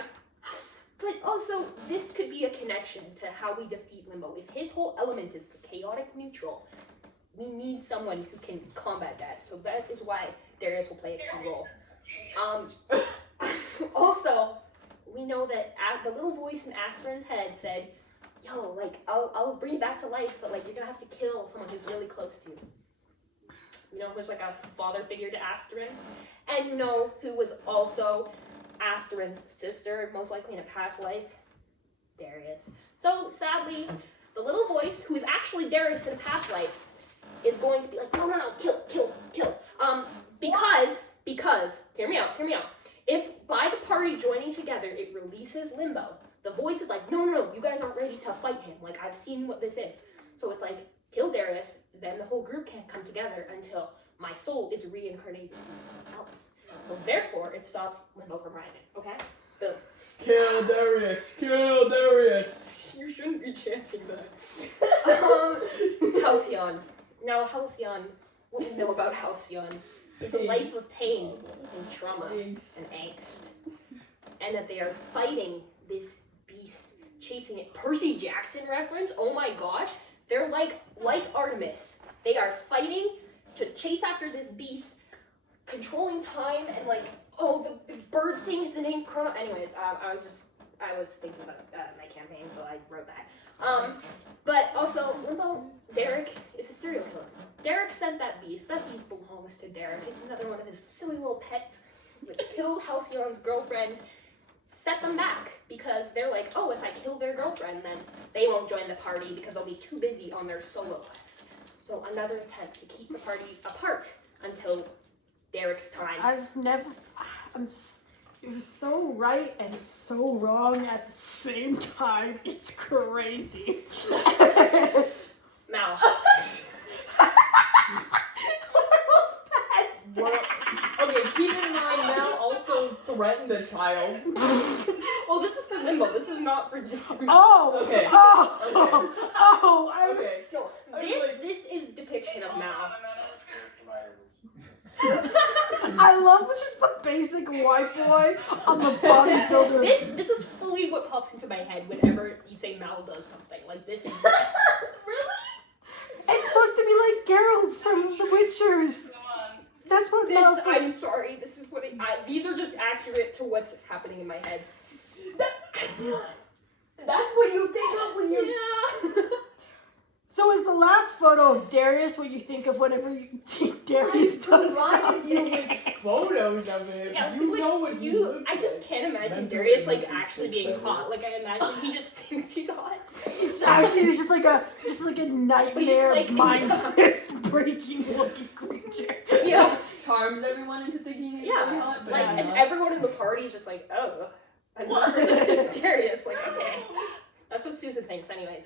But also, this could be a connection to how we defeat Limbo. If his whole element is the chaotic neutral, we need someone who can combat that. So that is why Darius will play a key role. Also, we know that the little voice in Astron's head said, yo, like, I'll bring you back to life, but, like, you're gonna have to kill someone who's really close to you. You know, who's, like, a father figure to Astron. And you know who was also Astron's sister, most likely in a past life? Darius. So, sadly, the little voice, who is actually Darius in a past life, is going to be like, no, kill. Because, hear me out. If by the party joining together, it releases Limbo, the voice is like, no, you guys aren't ready to fight him. Like, I've seen what this is. So it's like, kill Darius, then the whole group can't come together until my soul is reincarnated in someone else. So therefore, it stops Limbo from rising, okay? Boom. Kill Darius! Kill Darius! You shouldn't be chanting that. Halcyon. Now, Halcyon, what we know about Halcyon is a life of pain and trauma and angst. And that they are fighting this beast, chasing it. Percy Jackson reference? Oh my gosh. They're like Artemis. They are fighting to chase after this beast, controlling time, and like, oh, the bird thing is the name Chrono. Anyways, I was thinking about my campaign, so I wrote that. But also, Limbo, Derek is a serial killer. Derek sent that beast. That beast belongs to Derek. It's another one of his silly little pets, which killed Halcyon's girlfriend, set them back, because they're like, oh, if I kill their girlfriend, then they won't join the party because they'll be too busy on their solo quest. So another attempt to keep the party apart until Derek's time. It was so right and so wrong at the same time. It's crazy. Mal. Okay, keep in mind Mal also threatened a child. Oh, this is for Limbo. This is not for. Oh! Okay. Oh! I'm... Okay. No, this is depiction of Mal. I love just the basic white boy on the bodybuilder. This is fully what pops into my head whenever you say Mal does something. Like this is Really? It's supposed to be like Geralt from The Witchers. That's what Mal's supposed I'm sorry. This is what these are just accurate to what's happening in my head. That's what you think of when you're. Yeah. So is the last photo of Darius what you think of whenever you think Darius does provided you something? with photos of him. Yeah, You like, know what he looks I just like. can't imagine Mental Darius like illness is actually so being bad. hot. Like I imagine he just thinks he's hot. It's actually just like a nightmare like- mind breaking looking creature. Yeah. Charms everyone into thinking he's Yeah, really hot, but like, he's and not. everyone in the party is just like, oh, another person named Darius. Like, okay, that's what Susan thinks, anyways.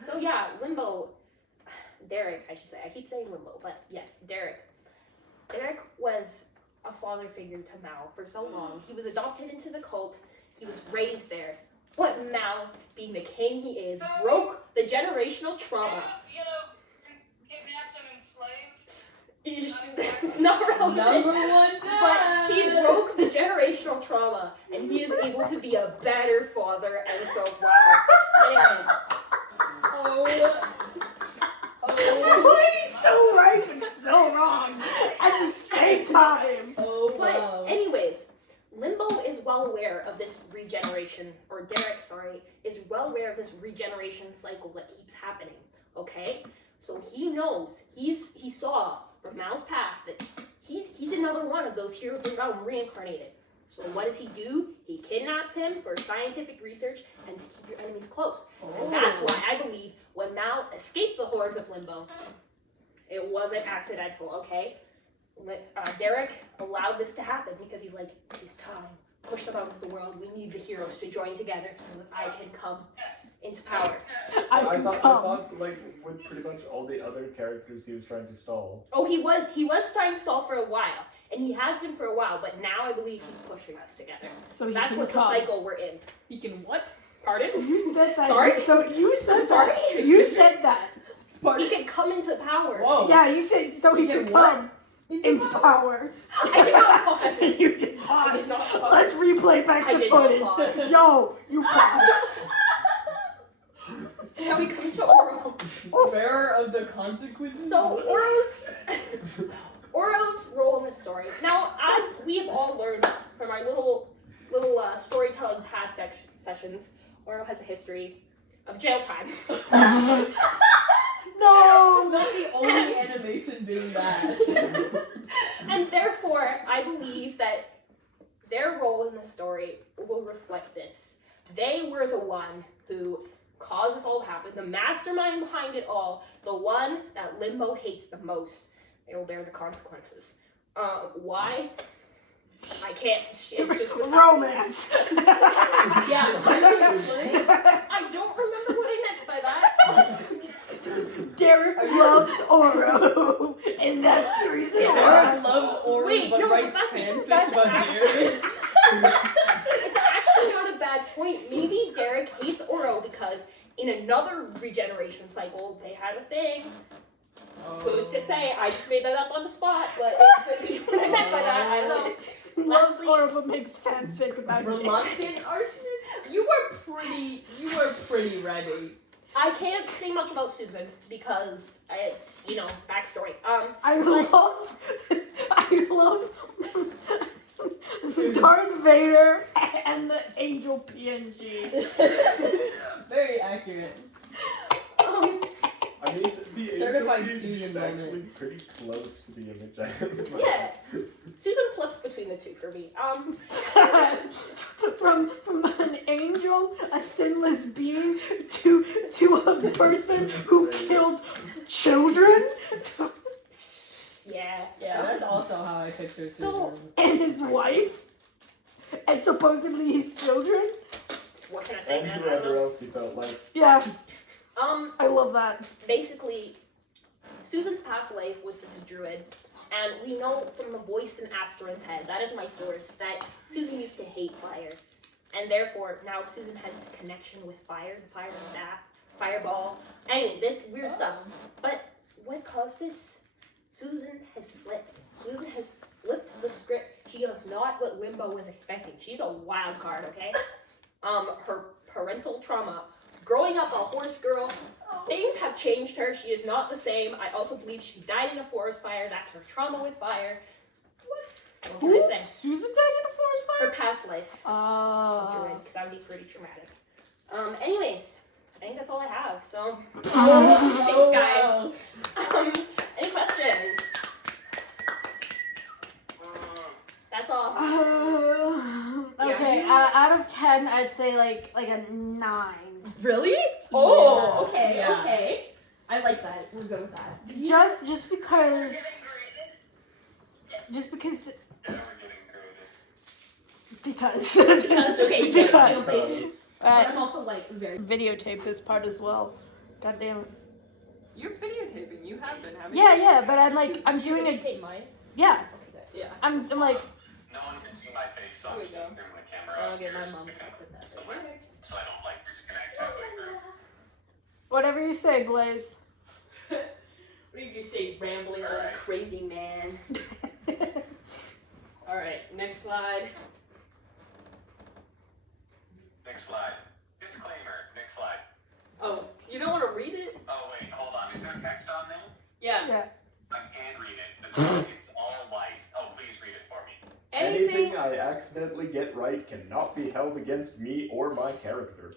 So yeah, Limbo, Derek, I should say. I keep saying Limbo, but yes, Derek. Derek was a father figure to Mal for so long. He was adopted into the cult. He was raised there. But Mal, being the king he is, broke the generational trauma. Kidnapped and enslaved. It's not relevant. Number one But he dad. broke the generational trauma, and he is able to be a better father, and so wow. Anyways, He's so right but so wrong at the same time. but anyways, Limbo is well aware of this regeneration, or Derek, sorry, is well aware of this regeneration cycle that keeps happening. Okay, so he knows he saw from Mal's past that he's another one of those heroes of the realm reincarnated. So what does he do? He kidnaps him for scientific research and to keep your enemies close. And that's why I believe when Mal escaped the hordes of Limbo, it wasn't accidental, okay? Derek allowed this to happen because he's like, it's time. Push them out of the world. We need the heroes to join together so that I can come into power. I thought, like, with pretty much all the other characters he was trying to stall. Oh, he was trying to stall for a while. And he has been for a while, but now I believe he's pushing us together. So he That's can what come. the cycle we're in. He can what? Pardon? You said that. Sorry? So you said Sorry? that. You said that. He can come into power. Whoa. Yeah, you said so he can come into power. I did not pause. You can I did pause. not pause. Let's replay back I the did not footage. pause. Yo, you pause. Now we come to Oro. Bearer of the consequences? So Oro's role in this story. Now, as we have all learned from our little storytelling past sessions, Oro has a history of jail time. No. Not the only animation being bad. And therefore, I believe that their role in the story will reflect this. They were the one who caused this all to happen, the mastermind behind it all, the one that Limbo hates the most. They will bear the consequences. Why? I can't. It's just what's Romance. Yeah. I don't remember what I meant by that. Derek loves Oro, and that's the reason why. Derek loves Ori, Wait, but no, but writes that's fanfics about actually- Darius. It's actually not a bad point. Maybe Derek hates Oro because in another regeneration cycle, they had a thing. Who's to say? I just made that up on the spot, but it could be what I meant by that. I don't know. Loves Lastly- Oro, but makes fanfic about it. Reluctant arsonist? You were pretty ready. I can't say much about Susan because it's, backstory. I love Darth Vader and the Angel PNG. Very accurate. I mean, the Certified image Susan is moment. actually pretty close to the image I have. Yeah, Susan flips between the two for me. From an angel, a sinless being, to a person who killed children. Yeah. Yeah, that's also how I I picture So- Susan. And his wife. And supposedly his children. What can I say, And man? I don't whoever know. else he felt like. Yeah, Um, I love that. basically, Susan's past life was this druid, and we know from the voice in Astron's head, that is my source, that Susan used to hate fire. And therefore, now Susan has this connection with fire, the fire staff, fireball, anyway, this weird stuff. But what caused this? Susan has flipped. Susan has flipped the script. She is not what Limbo was expecting. She's a wild card, okay? Her parental trauma, growing up a horse girl, things have changed her. She is not the same. I also believe she died in a forest fire. That's her trauma with fire. What can I say? Susan died in a forest Her fire? past life. Because that would be pretty traumatic. Anyways, I think that's all I have. So, thanks, guys. Any questions? That's all. Okay, out of 10, I'd say like a 9. Really? Oh, okay, Yeah. okay. I like that. We're good with that. Just because Yeah, we're getting graded. because Because, okay, you get Because. it. Okay. But uh, I'm also like very. videotape this part as well. God damn it. You're videotaping. You have been, haven't Yeah, but I'm Do you doing a take mine? yeah. Okay, good. Yeah. I'm like No one can see my face, so There I'm we just go. through my camera. I'll get my Yours mom's to help with that. so I don't like disconnect halfway through. whatever you say, Blaze. What did you say, rambling old crazy man? Alright, next slide. Next slide. Disclaimer. Next slide. Oh, you don't want to read it? Oh wait, hold on. Is there text on there? Yeah. Yeah. I can't read it. It's all white. Oh, please read it for me. Anything? I accidentally get right cannot be held against me or my character.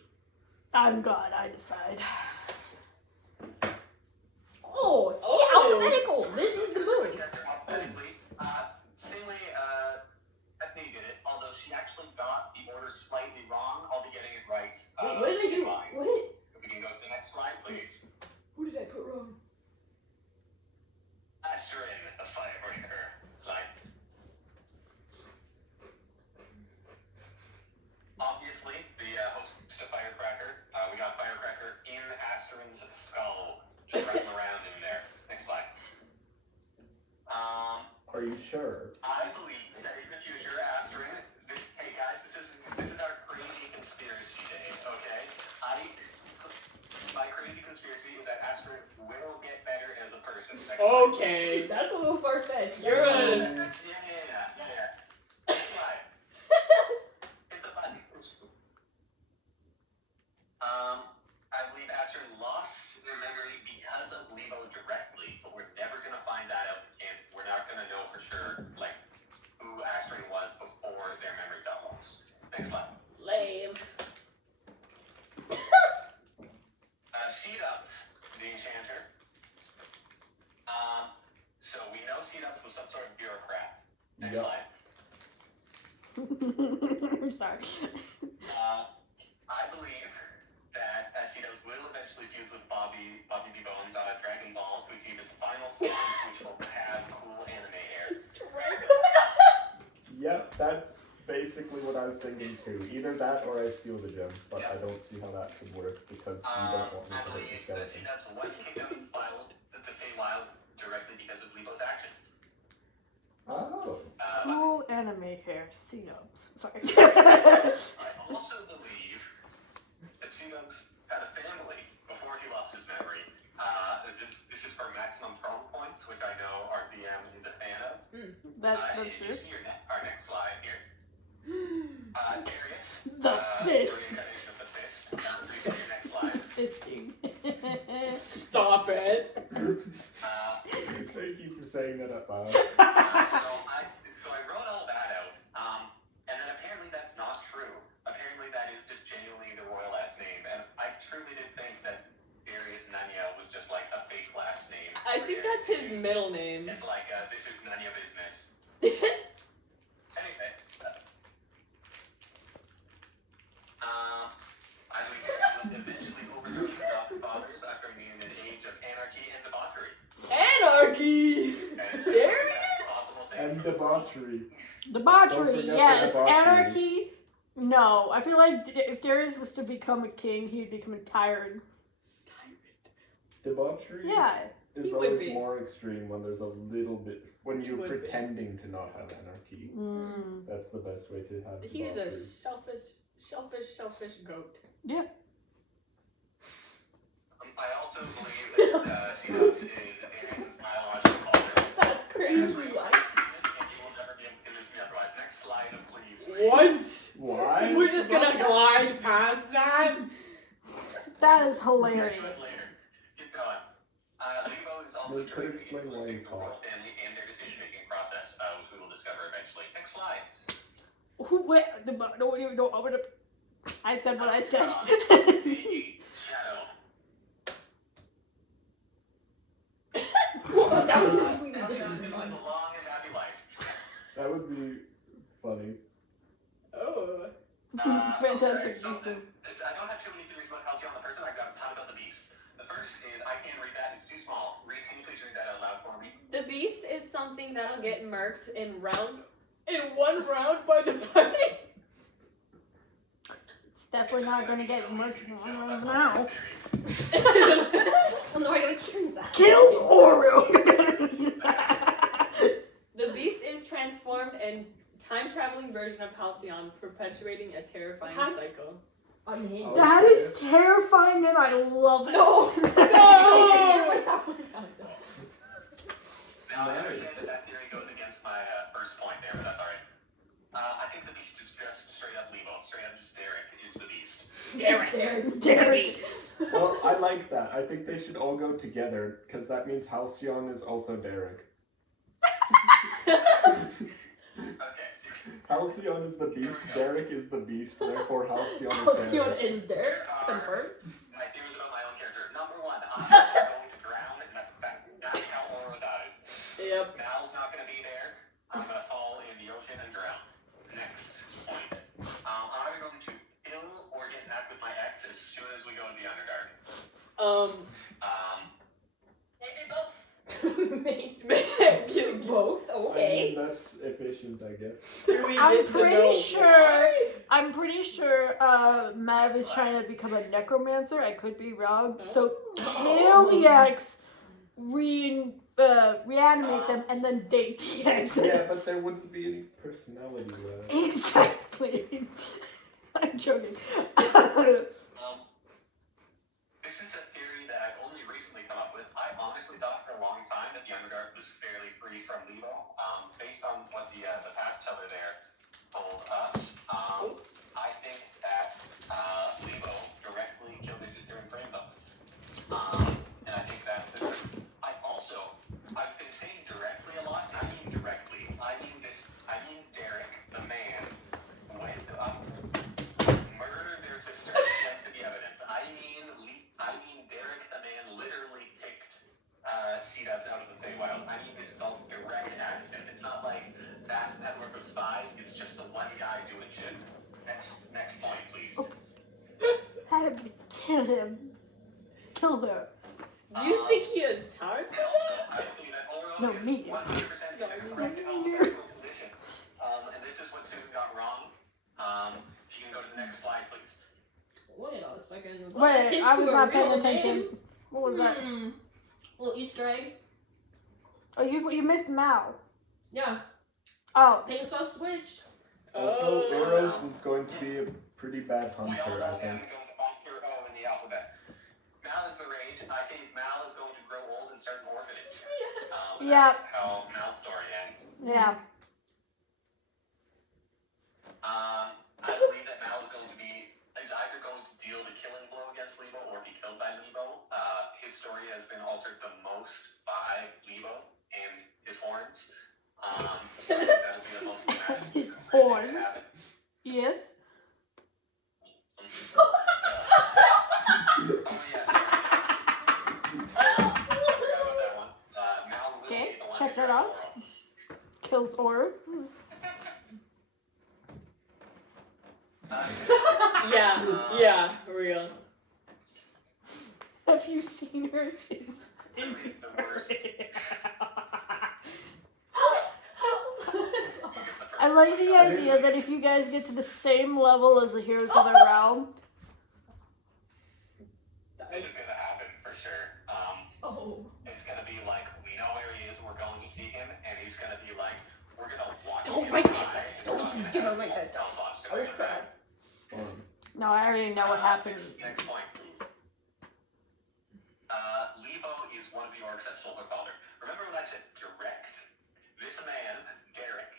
I'm God, I decide. Oh, see, alphabetical! This is the moon. Alphabetically, Singly, Ethne did it, although she actually got the order slightly wrong. I'll be getting it right. Wait, what did I do? fine. What did... If we can go to the next slide, please. What did I put wrong? Asherin, the Firebreaker. Slide. Obviously, the host is a firecracker. We got firecracker in Asherin's skull, just running around in there. Next slide. Are you sure? I believe that in the future, Asherin, hey guys, this is our crazy conspiracy day, okay? My crazy conspiracy is that Asherin will get better as a person. Next slide. Okay. That's a little far-fetched. You're a... Yeah. Next slide. Hit the button. I believe Asher lost their memory because of Levo directly, but we're never gonna find that out, and we're not gonna know for sure, like, who Asher was before their memory got lost. Next slide. Lame. Seed-Ups, the enchanter. So we know Seed-Ups was some sort of bureaucrat. Next Yep. slide. I'm sorry. I believe that Seed-Ups will eventually fuse with Bobby B. Bones on a Dragon Ball to achieve his final form, which will have cool anime hair. Yep, that's basically what I was thinking too. Either that or I steal the gem, but I don't see how that could work because you don't want me I to hit the believe that skeleton. Seed-Ups was kicked out of the Feywild directly because of Levo's actions. Oh. Cool anime hair, C-ups. Sorry. I also believe that Seed-Ups had a family before he lost his memory. This is for maximum promo points, which I know our DM is a fan of. That's If true. you see our next slide here. Darius. The fist. Reincarnation of the fist. Please see your next slide. Fisting. Stop it. Thank you for saying that out loud. So I wrote all that out, and then apparently that's not true. Apparently that is just genuinely the royal last name, and I truly did think that Darius Nanya was just like a fake last name. I think that's his middle name. It's like, this is Nanya business. Anyway, I believe Darius will eventually overthrow his adopted fathers after being in an age of anarchy and debauchery. Anarchy! And Darius? possible things And for the world Debauchery. Debauchery, forget the yes. debauchery. Anarchy, no. I feel like if Darius was to become a king, he'd become a tyrant. Debauchery Yeah. is He would always be. more extreme when there's a little bit, when He you're would be. pretending to not have anarchy. Mm. That's the best way to have He is a debauchery. selfish goat. I also believe that Seabox is Darius' biological father. That's crazy. And you will never be able to convince me otherwise. Next slide, please. What? Why? We're just gonna glide past that? That is Next hilarious. slide later. Keep going. Lebo is also They could directly explain why influencing he's the royal hot. family and their decision-making process, which we will discover eventually. Next slide. Who? Wait, no, I said what I said. Shadow. That was completely Shadow different. is a long and happy life. That would be funny. Oh. Fantastic So, use of. I don't have too many theories about Halcyon the person. I've got a ton about the beast. The first is I can't read that. It's too small. Reese, can you please read that out loud for me? The beast is something that'll get murked in one round by the party. It's definitely not going to get much more now. Well, no, I gotta choose that. Kill Oru! The beast is transformed in time-traveling version of Halcyon, perpetuating a terrifying That's- cycle. Unhinged. That is terrifying and I love it. No! No! Like that one time. Now, I understand that theory goes against my first point there, but that's alright. I think the beast is just straight up Lebo. Straight up just Derek is the beast. Derek. Well, I like that. I think they should all go together, because that means Halcyon is also Derek. Okay. Halcyon is the beast, Derek is the beast, therefore Halcyon is Halcyon Derek. is there. Confirmed. My theories about my own character. Number one, I'm going to drown, and that's how Aura died. Yep. Mal's not going to be there. I'm going to fall in the ocean and drown. Next point. I'm going to kill or get back with my ex as soon as we go to the Underdark. Maybe both. Maybe Both. I Okay. mean, that's efficient, I guess. Do we I'm get to pretty know sure. why? I'm pretty sure Mav is trying to become a necromancer. I could be wrong. So kill the ex, reanimate them, and then date the ex. Yeah, but there wouldn't be any personality left. Exactly. I'm joking. This is a theory that I've only recently come up with. I honestly thought for a long time that the Underdark was fairly free from Lebo. Based on what the past teller there told us, I think that Lebo directly killed his sister and framed them. And I think that's the truth. I've been saying directly a lot, and I mean directly. I mean Derek, the man, went up, murdered their sister, left the evidence. I mean Derek, the man, literally picked Seabox out of the Feywild. I mean this felt direct accident. It's not like that network of spies. It's just the one guy doing shit. Next point, please. Had to kill him. Kill her. Do you think he has time for And also, that? I believe that Oro No, is me. 100% correct in all medical condition. And this is what Susan got wrong. She can go to the next slide, please. Wait a second. Was that a Wait, hint I to was a not paying real attention. name? What was that? Little Easter egg. Oh, you missed Mal. Yeah. Oh, Things got switched. Also, Oro's going to be a pretty bad We all hunter, know I think. him goes after O in the alphabet. Mal is the rage. I think Mal is going to grow old and start an orphanage. Yeah. That's how Mal's story ends. yeah. I believe that Mal is either going to deal the killing blow against Lebo or be killed by Lebo. His story has been altered the most by Lebo and his horns. So I think that'll be the most dramatic His thing to horns. happen. Yes. Oh yeah, sorry. I forgot about that one. Mal will Okay, be the one check to that grab out. Oro. Kills Oru. Yeah, real. Have you seen her? She's The worst. That's like the idea that if you guys get to the same level as the heroes of the realm, This is gonna happen for sure. Oh. It's gonna be like, we know where he is, we're going to see him, and he's gonna be like, we're gonna watch Don't him write die, that. and Don't we're you gonna dare have write that down. multiple thoughts I will about cry. that. no, I already know what happened. Next point, please. Lebo is one of the orcs that stole their father. Remember when I said direct? This man, Derek,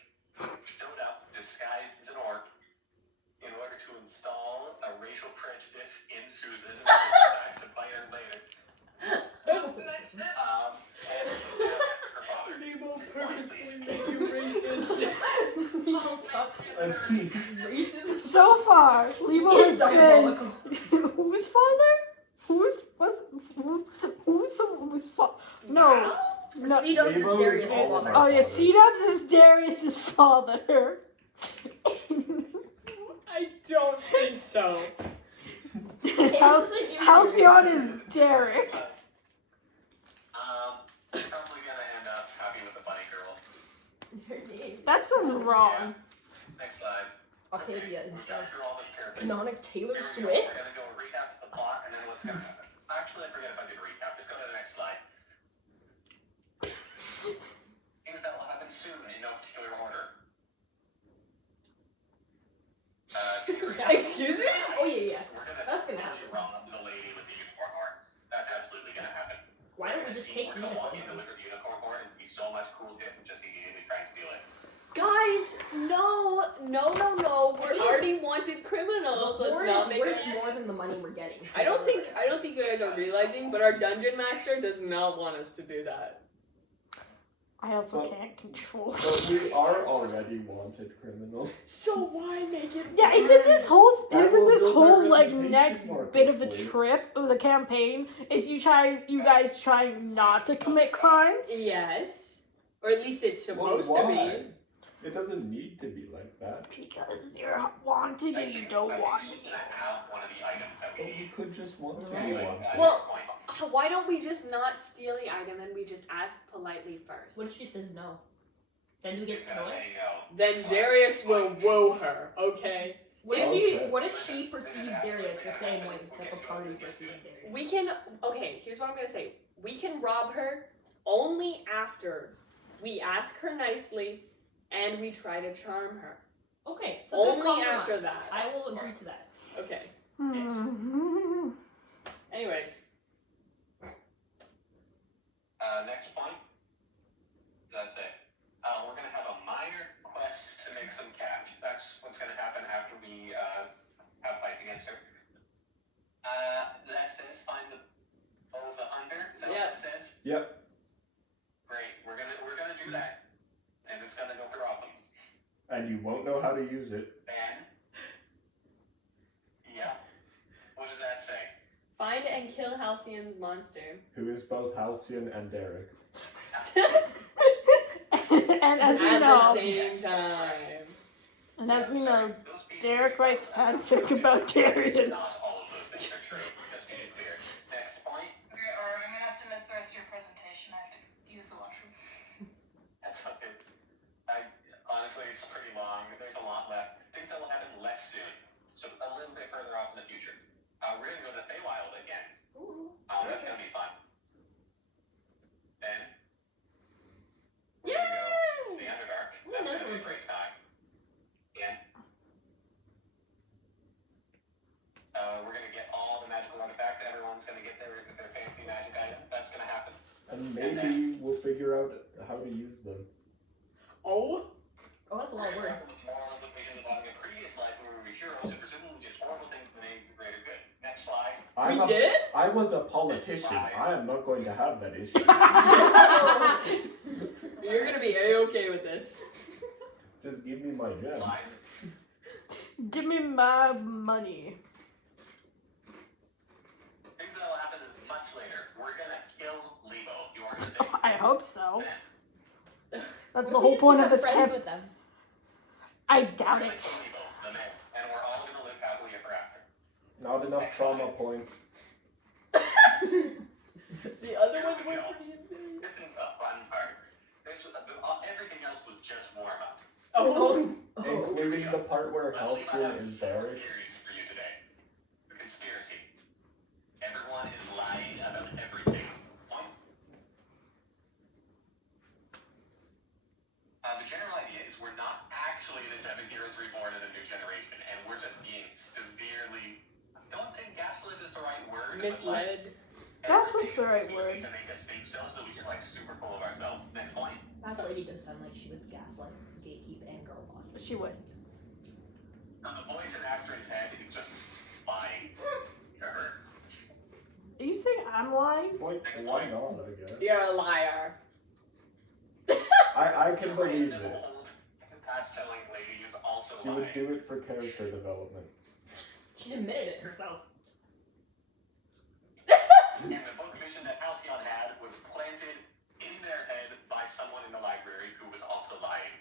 showed up disguised as an orc in order to install a racial prejudice in Susan and come back to bite her later. And her father. Nemo purposefully made you racist. Racist. So far, Lebo has It's been diabolical. whose father? Who's father? No. No. C-Dubs is Nemo Darius' is father. Oh yeah, C-Dubs is Darius' father. I don't think so. Halcyon is Derek. Probably gonna end up happy with the bunny girl. Her name. That sounds wrong. Next slide. Octavia We've instead. gone through all those characters. Canonic Taylor Here we go. Swift? We're gonna go recap the plot and then what's gonna happen. Actually, I forget if I did a recap. Just go to the next slide. Things that will happen soon in no particular order. Excuse me? Oh yeah, yeah. We're gonna That's gonna happen. Run the lady with the unicorn horn. That's absolutely gonna happen. Why don't we just take We're the gonna walk in, unicorn? deliver the unicorn horn, and see so much cool shit and just immediately try and steal it. Guys, no. We're already wanted criminals. The Let's horn not is make worth it. more than the money we're getting. I don't think you guys are realizing, but our dungeon master does not want us to do that. I also Well- can't control. But we are already wanted criminals. So why make it? Yeah, isn't this whole That will build our like reputation next more bit of the quickly. trip of the campaign is you guys trying not to commit crimes? Yes, or at least it's supposed Well, to be. why? It doesn't need to be like that. Because you're wanted and you don't want to be. Have one of the items that But we we need. could just want to be Right. one. Well, why don't we just not steal the item and we just ask politely first? What if she says no? Then do we get He's to gonna kill her? say no. Then Darius will woo her. Okay. What if Okay. she perceives Darius the same way that the party perceives Darius? We can. Okay. Here's what I'm gonna say. We can rob her only after we ask her nicely and we try to charm her. Okay, it's a Only good after compromise. that. I will agree to that. Okay. Hmm. Anyways. Next point. That's it. We're gonna have a minor quest to make some cash. That's what's gonna happen after we have fight against her. That says find the hunter. Is that Yeah. what it says? Yep. Great. We're gonna do that, and it's gonna go problems. And you won't know how to use it. And yeah. What does that say? Find and kill Halcyon's monster. Who is both Halcyon and Derek. And as we At know, the same time. and as we know, Those pieces Derek are writes not- fanfic about Darius. Not all of those things are true. Just to be clear. Next point. Okay, alright, I'm gonna have to miss the rest of your presentation. I have to use the washroom. That's okay. Honestly, it's pretty long. There's a lot left. Things that will happen less soon. So a little bit further off in the future. We're gonna go to Feywild again. Ooh. That's gonna be fun. Then we're Yay! gonna go to the Underdark. Ooh, That's gonna be a Underdark. great time. And we're gonna get all the magical artifacts. Everyone's gonna get their fancy magic item. That's gonna happen. And maybe we'll figure out how to use them. Oh. Oh, that's a lot of words. More of the visions of having a previous life where we were heroes and presumably did horrible things in the name of the greater good. Next slide. I'm We did? I was a politician. I am not going to have that issue. You're gonna be a-okay with this. Just give me my gem. Slide. Give me my money. Things that will happen much later. We're gonna kill Lebo, the organization. I hope so. That's the What if we whole just point of become this friends camp. with them? I doubt We're gonna it. kill Lebo, the man, and we're all gonna live happily ever after. Not enough trauma points. The other ones were pretty insane. This is the fun part. Everything else was just warm up. Oh. Including the part where Halcyon is Derek. Theories for you today. The conspiracy. Everyone is lying about everything. The general idea is we're not actually the 7 heroes reborn in a new generation, and we're just being severely. I don't think gaslit is the right word. Misled. Gaslit's the right word. To make us think so we can like super full of ourselves. Next point. That lady does sound like she would gaslight, gatekeep, and girl boss. She would. The voice in Astrid's head is just lying to her. Are you saying I'm lying? It's like, why not, I guess. You're a liar. I can believe this. Past-telling lady is also She would do it for character development. She admitted it herself. And the book vision that Halcyon had was planted in their head by someone in the library who was also lying.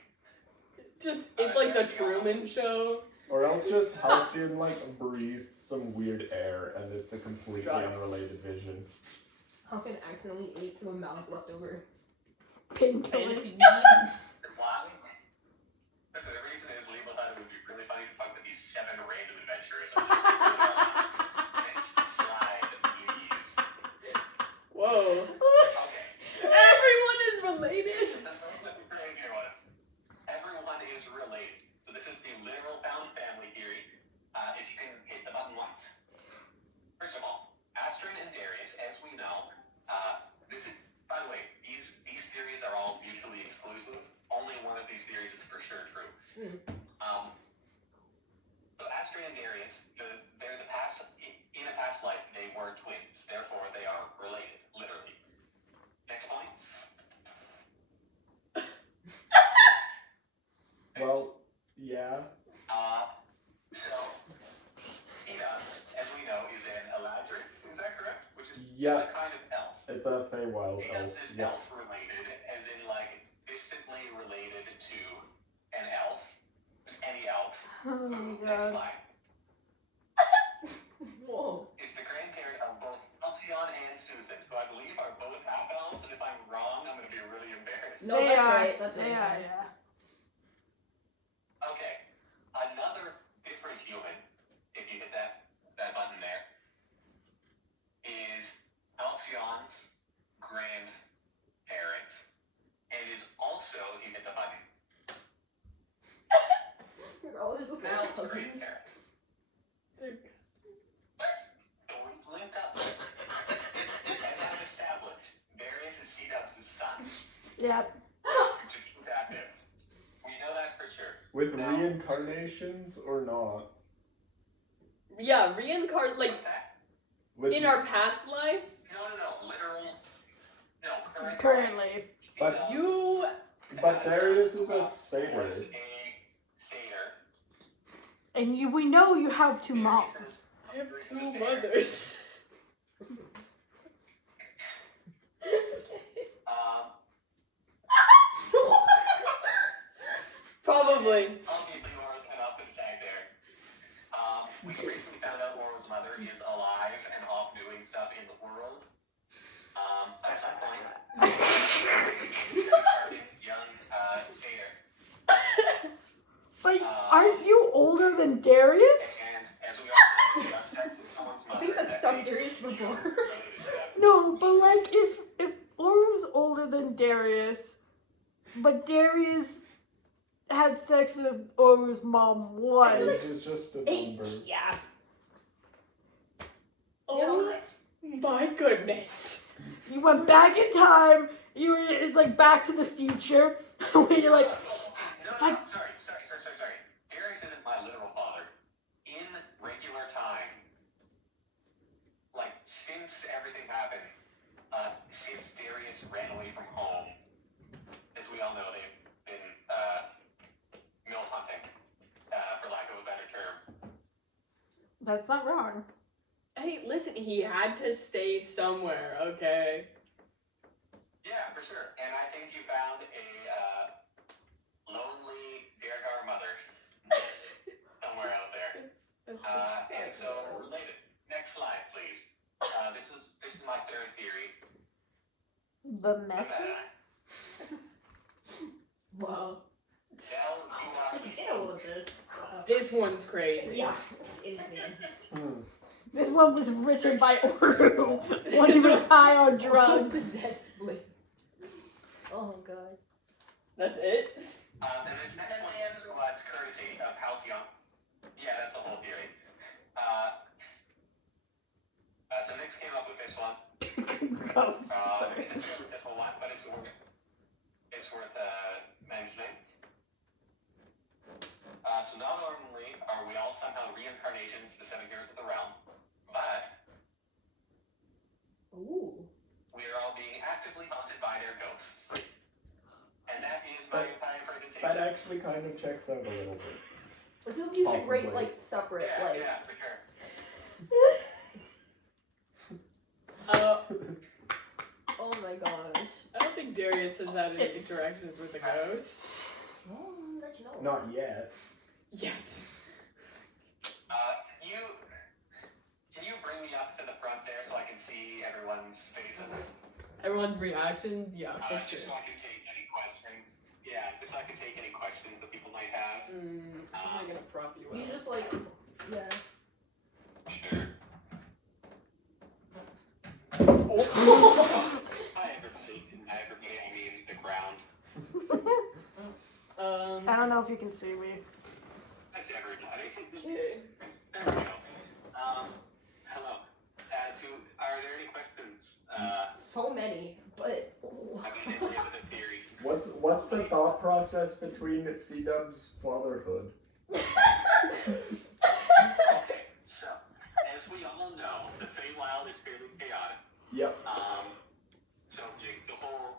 Just, it's like the Truman Show. Or else just Halcyon like breathed some weird air and it's a completely Drugs. unrelated vision. Halcyon accidentally ate some of Mal's leftover Painkiller. fantasy meat. Why? The reason is Lebo thought it would be really funny to fuck with these 7 random adventurers. Next slide, please. Whoa. Okay. Everyone is related. That's the crazy one. Everyone is related. So this is the literal found family theory. If you can hit the button once. First of all, Astrid and Darius, as we know, this is, by the way, these theories are all mutually exclusive. Only one of these theories is for sure true. So Astrid and Darius, they're the past, in a past life, they were twins. Therefore, they are related, literally. Next point. Well, yeah. So, Ina, as we know, is an Eladrin, is that correct? Which is Yeah. a kind of elf. It's a Feywild elf. Is Yeah. elf related, as in like distantly related to an elf? Any elf? Oh my Next god. slide. Whoa. Is the grandparent of both Halcyon and Susan, who I believe are both half elves, and if I'm wrong, I'm going to be really embarrassed. No, that's right. That's They right. are, yeah. Okay, another different human, if you hit that button there, is Halcyon's grandparent, and is also, if you hit the button, You're all just now Mal's cousins. grandparent. So we've linked up. As I've established, Darius is C-Dubs' son, Yeah. which is active. We know that for sure. With reincarnations or not? Yeah, reincarnate, like, What's that? With in our past life, No, literal. No, Currently. But you... But Darius is a satyr. Was a satyr. And we know you have 2 moms. I have 2 mothers. Probably. Obviously, Laura's kind of up inside there. We recently found out Laura's mother is alive and off doing stuff in the world. At some point, young satyr. Like, aren't you older than Darius? And as we all know, you have sex with someone's I mother. think that's stuck Darius before. No, but like, if Oru's older than Darius, but Darius had sex with Oru's mom Age once. is just a 8. number. Yeah. Oh my goodness. You went back in time. It's like Back to the Future, where you're like, No, if I- sorry. Darius isn't my literal father. In regular time, like, since everything happened, since Darius ran away from home, as we all know, they've been, milf hunting, for lack of a better term. that's not wrong. Hey, listen, he had to stay somewhere, okay? Yeah, for sure. And I think you found a, lonely Deragar mother somewhere out there. And so we're related. Next slide, please. This is my third theory. The The meta? meta. Wow. Del, you are Just get over this. This one's crazy. Yeah, it's insane. This one was written by Oru when he was high on drugs. Possessed Blade. Oh god. That's it? and then next one is Squad's courtesy of Halcyon. Yeah, that's the whole theory. So Nick came up with this one. Ghost, sorry. It's a different one, but it's worth mentioning. So not only are we all somehow reincarnations, the 7 years of the realm, but Ooh. we are all being actively haunted by their ghosts. And that is my entire presentation. That actually kind of checks out a little bit. I feel like you should rate Possibly. like separate, Yeah, like. yeah, for sure. Oh my gosh. I don't think Darius has had any interactions with a ghost. Well, I'll let you know. Not yet. Yet. Can you bring me up to the front there so I can see everyone's faces? Everyone's reactions? Yeah, for Just so sure. I can take any questions. Yeah, just so I can take any questions that people might have. How am I gonna prop you You up? just like, yeah. Sure. Oh. Hi, everybody. Everybody, I mean the ground. I don't know if you can see me. That's everybody. Okay. There we go. Hello. Are there any questions? So many, but. I mean, any of the theory. What's the thought process between C-Dub's fatherhood? Okay, so, as we all know, the Feywild is fairly chaotic. Yep. So the whole,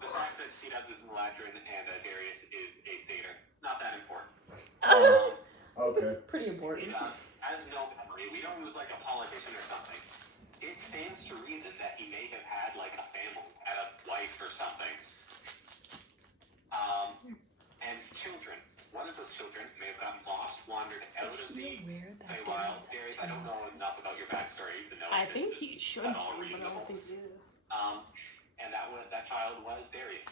the fact that C-Dubs is Eladrin and Darius is a Theater, not that important. Okay. It's pretty important. C-Dubs has no memory. We know he was like a politician or something. It stands to reason that he may have had like a family, had a wife or something. And children. One of those children may have gotten lost, wandered out Is of he the aware that Feywild. Darius has Darius, two I don't know mothers? enough about your backstory to know I if think this he is should, at be, all but I reasonable. don't think he is. And that child was Darius.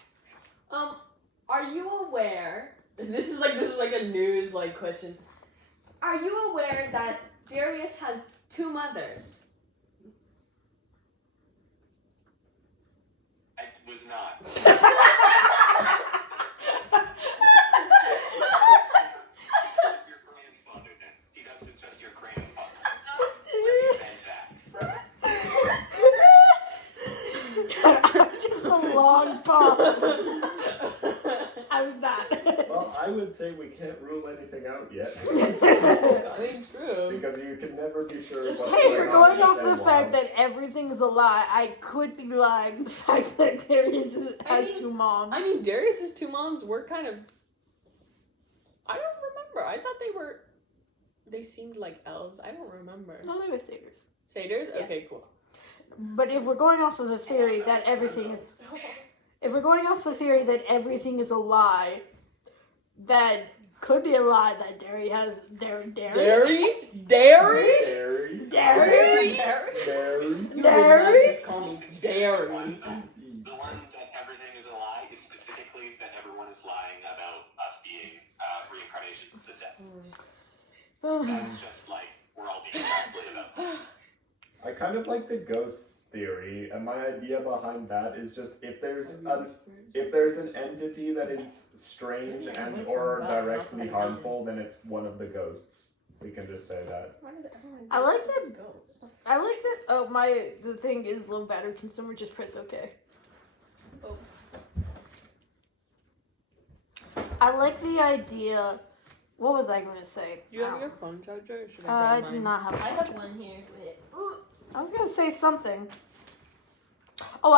Are you aware? This is like a news question. Are you aware that Darius has two mothers? I was not. Your grandfather then. He doesn't just your grandfather. Let me bend that. Just a long pause. I was that. Well, I would say we can't rule anything out yet. I mean, true. Because you can never be sure what's Hey, for going going on off the fact that everything's a lie, I could be lying. The fact that Darius has two moms. I mean, Darius's two moms were kind of. I don't remember. I thought they seemed like elves. I don't remember. No, they were satyrs. Satyrs? Yeah. Okay, cool. But if we're going off of the theory that everything is, if we're going off the theory that everything is a lie, that could be a lie that Dairy has Dairy. Dairy? Dairy. Dairy? You Dairy? would not just call me Dairy. The one that everything is a lie is specifically that everyone is lying about us being reincarnations of the Seth. That's just like we're all being gaslit about. I kind of like the ghosts theory, and my idea behind that is just if there's an entity that is strange and or directly harmful, then it's one of the ghosts. We can just say that. Why does everyone I like that. ghost? I like that. Oh, the thing is low battery consumer. Just press OK. Oh. I like the idea. What was I going to say? Do you have your phone charger? Or should I grab do mine? not have. a I have phone. one here. Wait. I was gonna say something. Oh,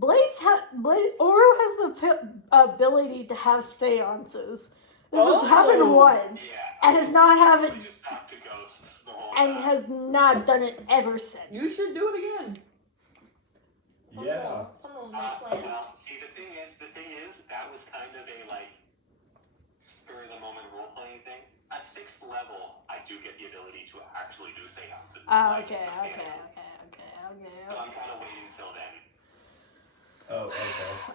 Oro has the ability to have seances. This has happened once, Yeah. and has not have it, We just talk to ghosts the whole and time. has not done it ever since. You should do it again. Yeah. Come on, my plan. Well, see, the thing is, that was kind of a spur of the moment role playing thing. At 6th level, I do get the ability to actually do seances. Okay. So I'm kind of waiting till then. Oh, okay.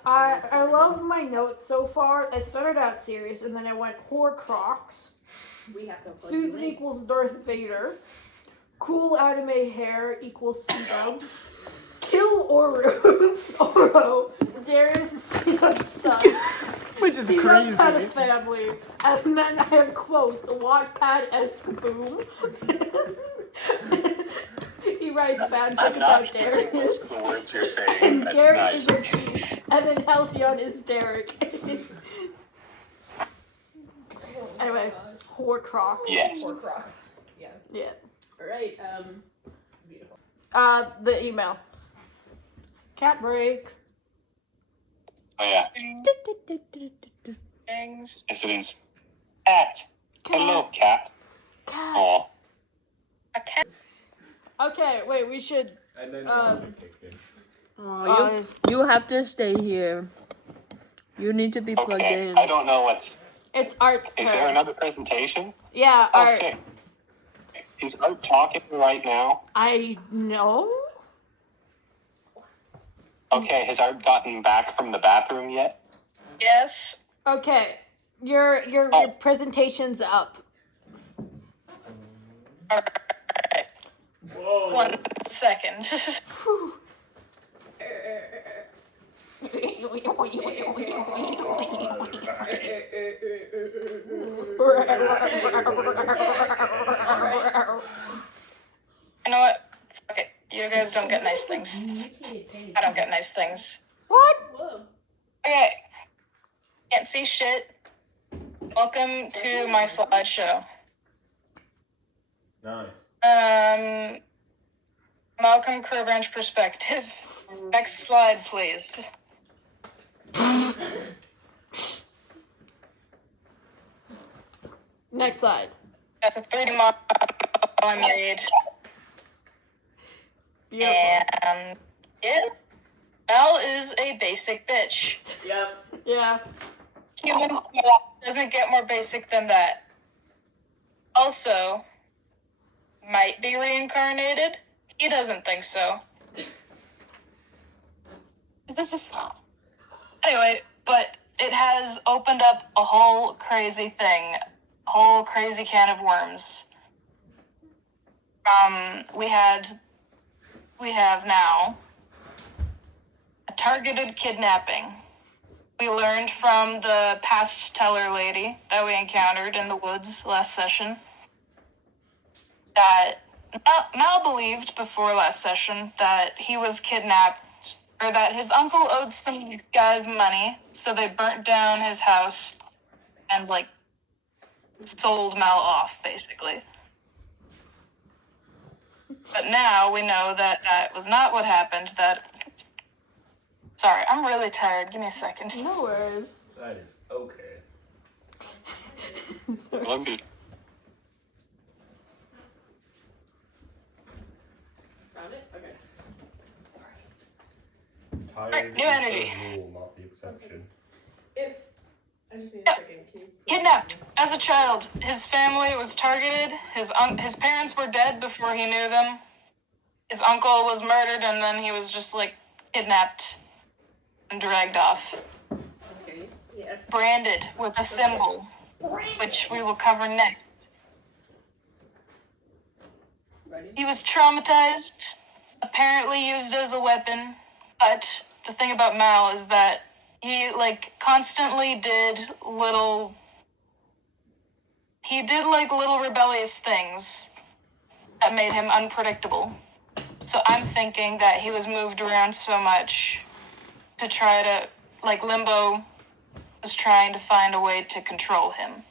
I love my notes so far. It started out serious, and then I went Horcrux. We have to plug Susan you in. equals Darth Vader. Cool anime hair equals C-dubs. Kill Oro. Oro. Darius is C-dub's son. Which is C-dubs crazy. had a family. And then I have quotes. Wattpad-esque boom. He writes fanfic I'm not about hearing most of Darius. the words you're saying. And but Garrett nice. is in peace. And then Halcyon is Derek. Anyway, Horcrux. Yes. Or Crocs. Yeah. Yeah. Alright, beautiful. The email. Cat break. Oh yeah. Things. Yes, it is. Cat. Hello, cat. Cat. Aw. Okay, wait, we should. And then kicked in. Oh, you have to stay here. You need to be plugged Okay. in. I don't know what's. It's Art's Is there turn. another presentation? Yeah, Oh, Art. sick. Is Art talking right now? I know. Okay. Has Art gotten back from the bathroom yet? Yes. Okay, your presentation's up. Whoa! 1 second. Whew. You know what? Okay, you guys don't get nice things. I don't get nice things. What? Whoa. Okay. Can't see shit. Welcome to my slideshow. Nice. Malcolm Crow Branch perspective. Next slide, please. Next slide. That's a 30-mile I made. Beautiful. And yeah, Mel is a basic bitch. Yep. Yeah. Human doesn't get more basic than that. Also, might be reincarnated. He doesn't think so. This is anyway, but it has opened up a whole crazy thing, a whole crazy can of worms. We have now a targeted kidnapping. We learned from the past teller lady that we encountered in the woods last session that Mal believed before last session that he was kidnapped, or that his uncle owed some guys money, so they burnt down his house and, like, sold Mal off, basically. But now we know that that was not what happened, that... Sorry, I'm really tired. Give me a second. No worries. That is okay. Sorry. Let me. Found it? Okay. Sorry. Tired new is energy. the rule, not the exception. If I just need a Yep. second. Can you Kidnapped as a child. His family was targeted. His parents were dead before he knew them. His uncle was murdered, and then he was just, like, kidnapped and dragged off. That's scary. Yeah. Branded with a symbol, which we will cover next. Ready? He was traumatized, apparently used as a weapon, but the thing about Mal is that he, like, constantly did little rebellious things that made him unpredictable. So I'm thinking that he was moved around so much to try to, like, Limbo was trying to find a way to control him.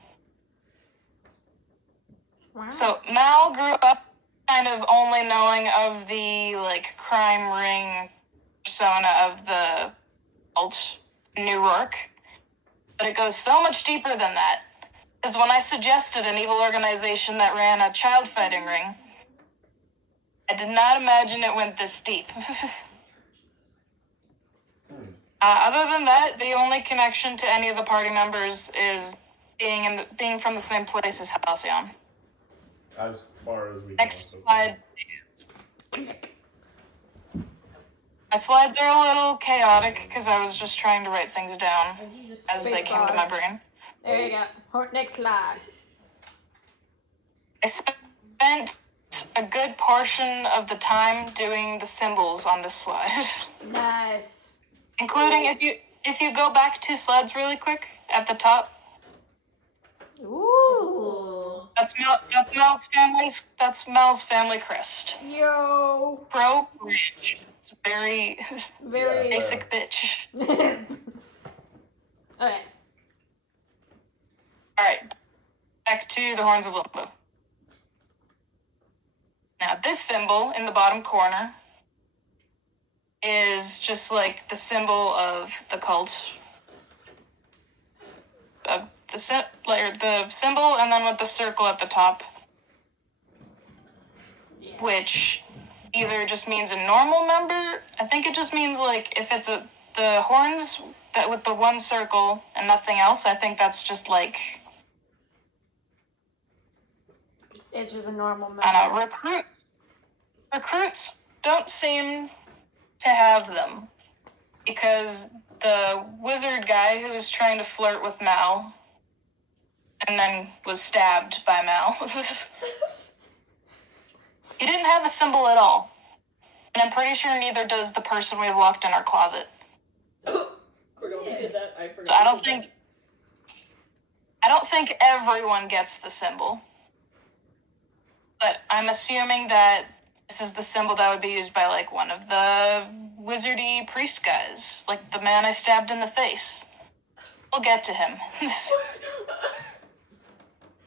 Wow. So Mal grew up kind of only knowing of the, like, crime ring persona of the cult New York, but it goes so much deeper than that. Because when I suggested an evil organization that ran a child fighting ring, I did not imagine it went this deep. Other than that, the only connection to any of the party members is being from the same place as Halcyon. As far as we know. Next so far. slide. My slides are a little chaotic because I was just trying to write things down as they came to my brain. There you go. Next slide. I spent a good portion of the time doing the symbols on this slide, Nice. including if you go back 2 slides really quick at the top. Ooh. That's Mel's family crest. Yo. Pro bridge. It's very Very basic bitch. Okay. Alright. Back to the horns of Limbo. Now this symbol in the bottom corner is just like the symbol of the cult. The symbol and then with the circle at the top. Yes. Which either just means a normal member. I think it just means like if it's the horns that with the one circle and nothing else, I think that's just like It's just a normal member. I don't know, recruits don't seem to have them because the wizard guy who was trying to flirt with Mal and then was stabbed by Mal. He didn't have a symbol at all. And I'm pretty sure neither does the person we locked in our closet. Forgot we did that. I forgot. So I don't think everyone gets the symbol. But I'm assuming that this is the symbol that would be used by like one of the wizardy priest guys. Like the man I stabbed in the face. We'll get to him.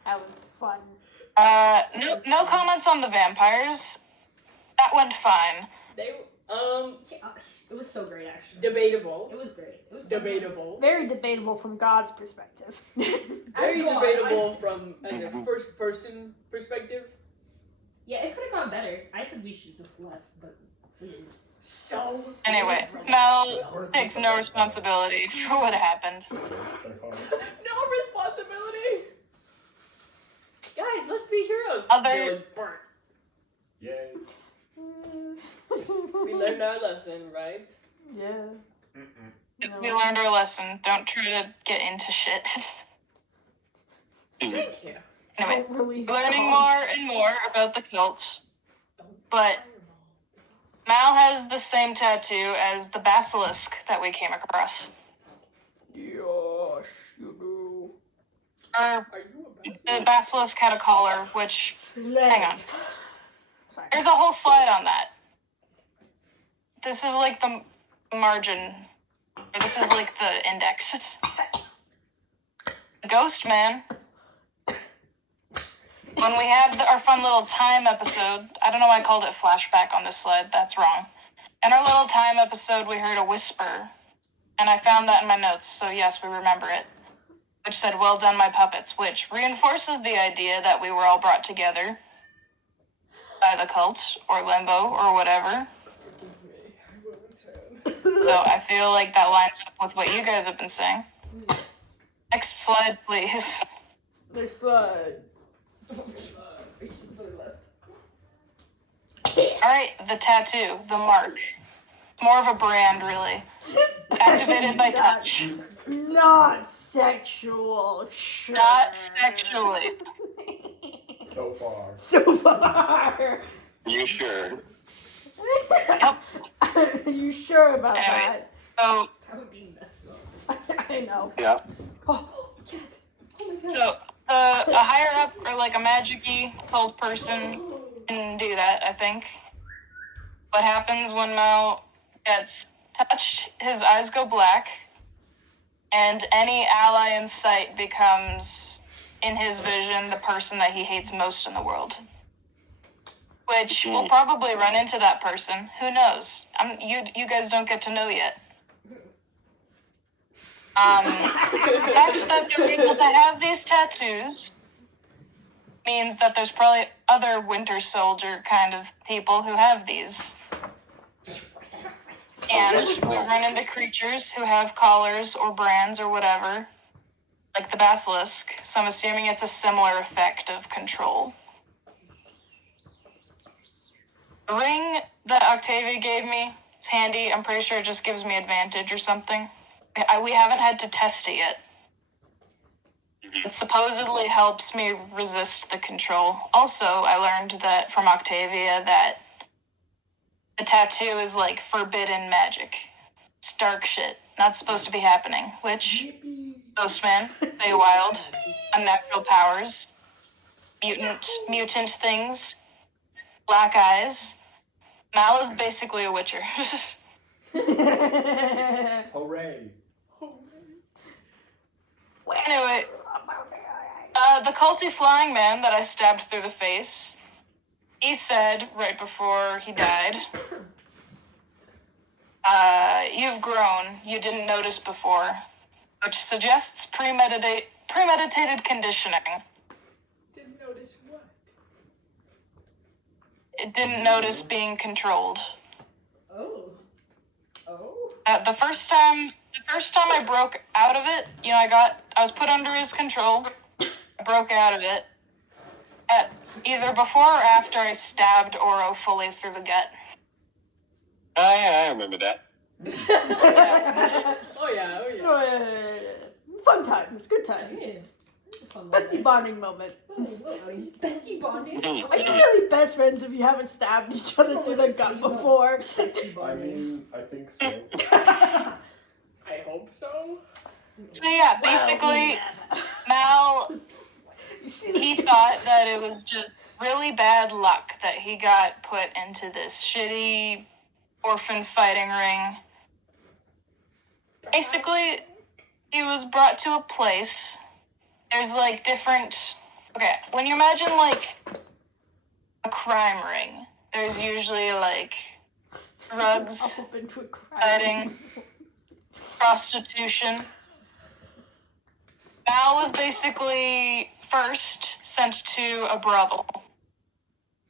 That was fun. No comments on the vampires. That went fine. It was so great, actually. Debatable. It was great. It was Debatable. Very debatable from God's perspective. Very debatable from as a first person perspective. Yeah, it could have gone better. I said we should have just left, but we didn't. So. Anyway, Mel takes no responsibility for what happened. No responsibility. Guys, let's be heroes. Other- Yay. We learned our lesson, right? Yeah. Mm-mm. We learned our lesson. Don't try to get into shit. Thank you. Anyway, Don't release learning cults. more and more about the cult. But Mal has the same tattoo as the basilisk that we came across. Yes, you do. Or Are you a the basilisk had a collar, which hang on. Sorry. There's a whole slide on that. This is like the margin. Or this is like the index. Ghost Man. When we had our fun little time episode, I don't know why I called it flashback on this slide, that's wrong. In our little time episode, we heard a whisper, and I found that in my notes, so yes, we remember it, which said, "Well done, my puppets," which reinforces the idea that we were all brought together by the cult, or limbo, or whatever. Forgive me. I will return. So I feel like that lines up with what you guys have been saying. Next slide, please. Next slide. Reach to the left. Alright, the tattoo, the mark. More of a brand, really. Activated by touch. Not sexual. Sure. Not sexually. So far. So far. You sure? Yep. Are you sure about Anyway. So, That would be messed up. that? I know. Yeah. Oh, Cat. Oh my god. so a higher up or like a magic-y cult person can do that, I think. What happens when Mal gets touched, his eyes go black, and any ally in sight becomes, in his vision, the person that he hates most in the world. Which we'll probably run into that person. Who knows? You guys don't get to know yet. The fact that they're able to have these tattoos means that there's probably other Winter Soldier kind of people who have these. And we run into creatures who have collars or brands or whatever, like the basilisk, so I'm assuming it's a similar effect of control. The ring that Octavia gave me It's handy. I'm pretty sure it just gives me advantage or something. We haven't had to test it yet. It supposedly helps me resist the control. Also, I learned that from Octavia that the tattoo is like forbidden magic. It's dark shit. Not supposed to be happening. Which, Ghostman, Feywild, unnatural powers, mutant things, black eyes. Mal is basically a witcher. Hooray! Anyway, the culty flying man that I stabbed through the face, he said right before he died, you've grown, you didn't notice before, which suggests premeditated conditioning. Didn't notice what? It didn't notice being controlled. Oh. Oh? The first time I broke out of it, I was put under his control. I broke out of it. Either before or after I stabbed Oro fully through the gut. Oh yeah, I remember that. Oh yeah. Oh, yeah. Fun times, good times. Bestie bonding moment. Bestie bonding? Are you really best friends if you haven't stabbed each other through the gut before? Bestie I bonding. mean, I think so. I hope so. So yeah, basically, Mal, You see he this? thought that it was just really bad luck that he got put into this shitty orphan fighting ring. Basically, he was brought to a place. There's like different. Okay, when you imagine like a crime ring, there's usually like drugs, I'll flip into a crime. fighting, prostitution. Mal was basically first sent to a brothel.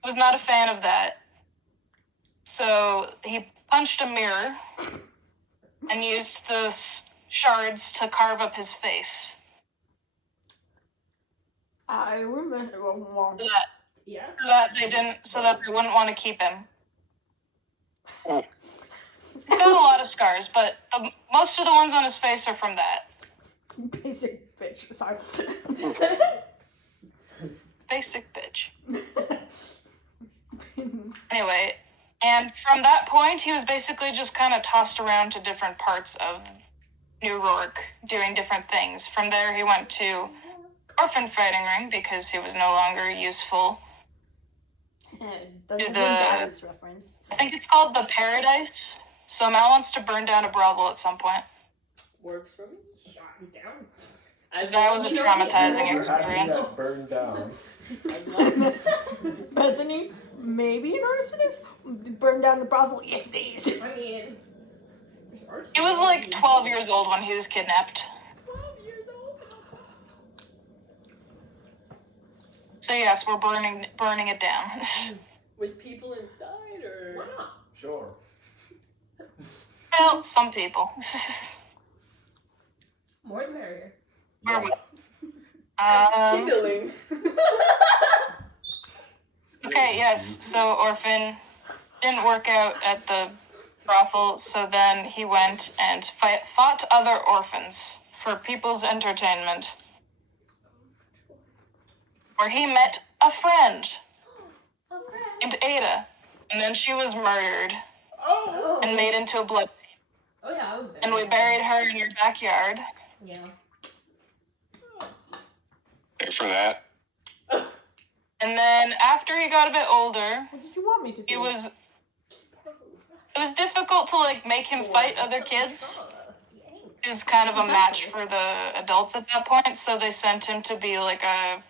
He was not a fan of that. So he punched a mirror and used the shards to carve up his face. I remember. Well, Yeah. So that they wouldn't want to keep him. He's got a lot of scars, but most of the ones on his face are from that. basic bitch. Sorry. Basic bitch. Anyway, and from that point, he was basically just kind of tossed around to different parts of New Rourke, doing different things. From there, he went to Orphan Fighting Ring because he was no longer useful. Dungeons and Dragons reference. I think it's called the Paradise. So Mal wants to burn down a brothel at some point. Works for me. Shot him down. That was a traumatizing We're happy experience. that burned down. Bethany, maybe an arsonist? Burn down the brothel? Yes, please. I mean, He was like 12 years old when he was kidnapped. 12 years old. So yes, we're burning it down. With people inside, or why not? Sure. Well, some people. More the merrier. Where was? kindling. Okay, yes. So Orphan didn't work out at the brothel, so then he went and fought other orphans for people's entertainment, where he met a friend named Ada, and then she was murdered Oh. and made into a blood. Oh yeah, I was there. And we buried her in your backyard. Yeah. Thanks for that. And then after he got a bit older, What did you want me to do? it was difficult to like make him fight other kids. He was kind of a match for the adults at that point, so they sent him to be like a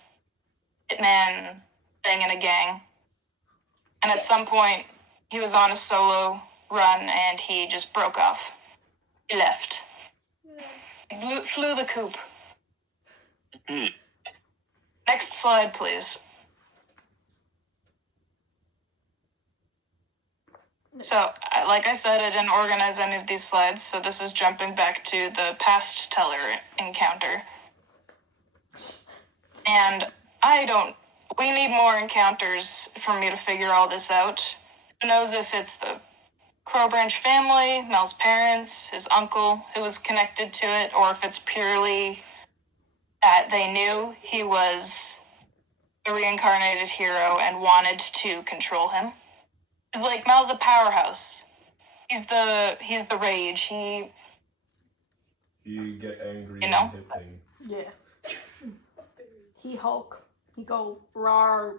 hitman thing in a gang. And at some point, he was on a solo run and he just broke off. He left. He flew the coop. Next slide, please. So, like I said, I didn't organize any of these slides, so this is jumping back to the past teller encounter. And we need more encounters for me to figure all this out. Who knows if it's the Crow Branch family, Mel's parents, his uncle who was connected to it, or if it's purely that they knew he was a reincarnated hero and wanted to control him. It's like Mel's a powerhouse. He's the rage. You get angry You know? and hit things. Yeah. He Hulk. He go rar.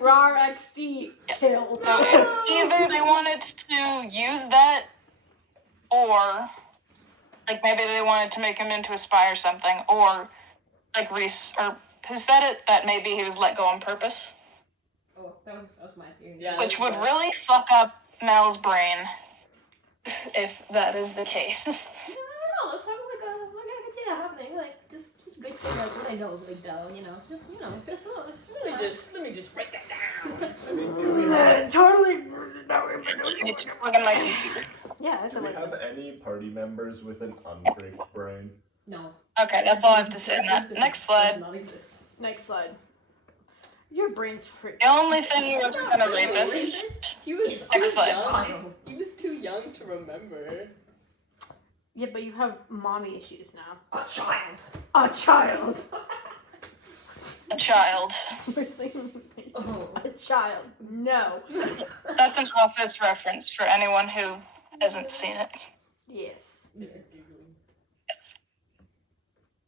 Rar XC kill. So either they wanted to use that, or like maybe they wanted to make him into a spy or something, or like Reese or who said it that maybe he was let go on purpose, Oh, that was my theory. Yeah. which would really fuck up Mel's brain if that is the case. I don't know. It sounds like I could see that happening. Like just basically like what I know, like just Let me just write that down. I mean, do we have, Totally. It's fucking my computer. Yeah, that's do what we I have said. any party members with an unfreaked brain? no. Okay, that's all I have to say on that. Next slide. Does not exist. Next slide. Your brain's freaking. The only thing was kind of rapist. He was Next too slide. young. He was too young to remember. Yeah, but you have mommy issues now. A child. A child. A child. We're saying Oh. a child. No. That's an Office reference for anyone who hasn't seen it. Yes. Yes.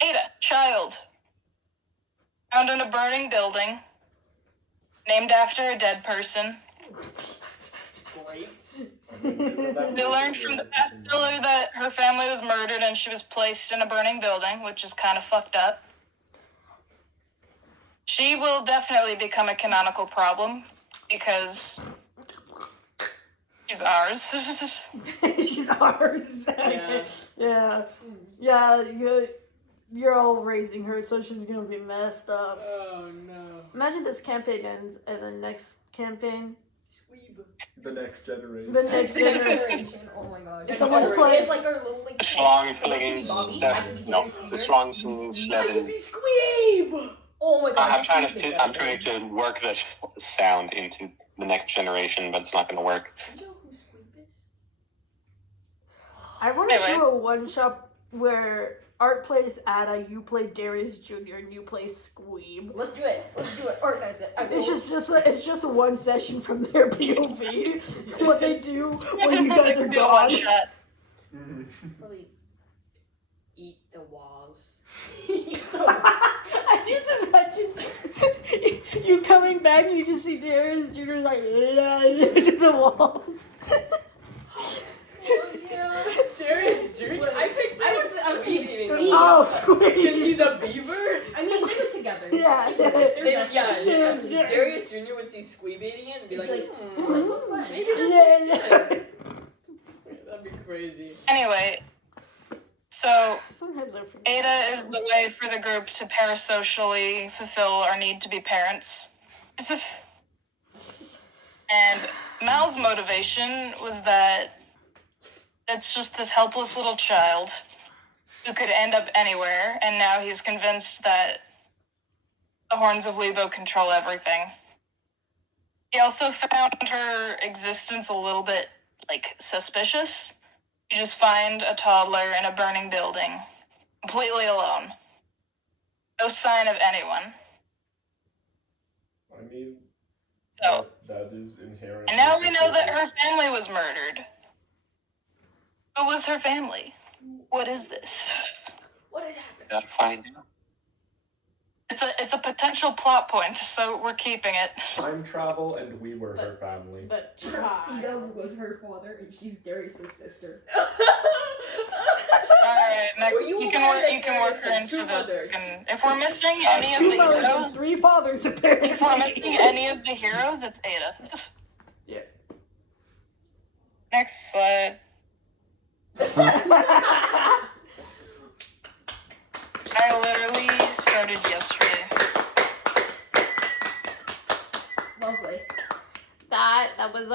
Ada, child. Found in a burning building. Named after a dead person. Great. They learned from the past killer that her family was murdered and she was placed in a burning building, which is kind of fucked up. She will definitely become a canonical problem because she's ours. She's ours. Yeah. Yeah. Yeah, you're all raising her, so she's gonna be messed up. Oh no. Imagine this campaign ends, and the next campaign, Squeeb. The next generation. the next Next generation. generation. Oh my gosh. It's someone's place. It's like our little like. Wrong so I can be things. Bobby. I can be No, Jerry it's Springer. wrong He's things. sweet. I could be Squeeb. Oh my gosh. I'm trying please make that I'm trying to work that sound into the next generation, but it's not going to work. You know who Squeeb is? I want to Anyway. do a one-shot where Art plays Ada, you play Darius Jr., and you play Squeeb. Let's do it. Organize it. I It's will. it's just one session from their POV. What they do when you guys are Be a one gone. shot. Probably eat the walls. I just imagine you coming back and you just see Darius Jr. like to the walls. Oh yeah. Darius Jr. I picture I was Squeeb eating the Squeeb. walls. Oh, Because Squeeb. he's a beaver? I mean, they go together. Yeah. Yeah. Darius Jr. would see Squeeb eating it and be Be like, like, hmm, let's look fun. maybe that's Yeah. that'd be crazy. Anyway, so Sometimes I forget. Ada is the way for the group to parasocially fulfill our need to be parents. And Mal's motivation was that it's just this helpless little child who could end up anywhere, and now he's convinced that the horns of Lebo control everything. He also found her existence a little bit, suspicious. You just find a toddler in a burning building, completely alone. No sign of anyone. I mean, So, that is inherent. and now we know that her family was murdered. Who was her family? What is this? What is happening? Gotta find out. It's a potential plot point, so we're keeping it. Time travel, and we were her family. But Seagulls was her father, and she's Darius' sister. Alright, next, Were you you aware that can work her Darius had into two mothers? if we're missing any of two the mothers and heroes, three fathers, apparently. if we're missing any of the heroes, it's Ada. Yeah. Next slide. I literally started yesterday. Lovely. That was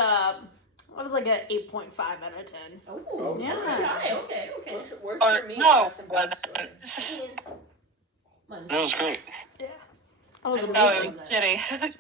like an 8.5 out of 10. Oh, Yeah. Okay. Works Or, for me. no, That's it a wasn't. backstory. Mine's That was great. Yeah. That was I No, it amazing. was shitty.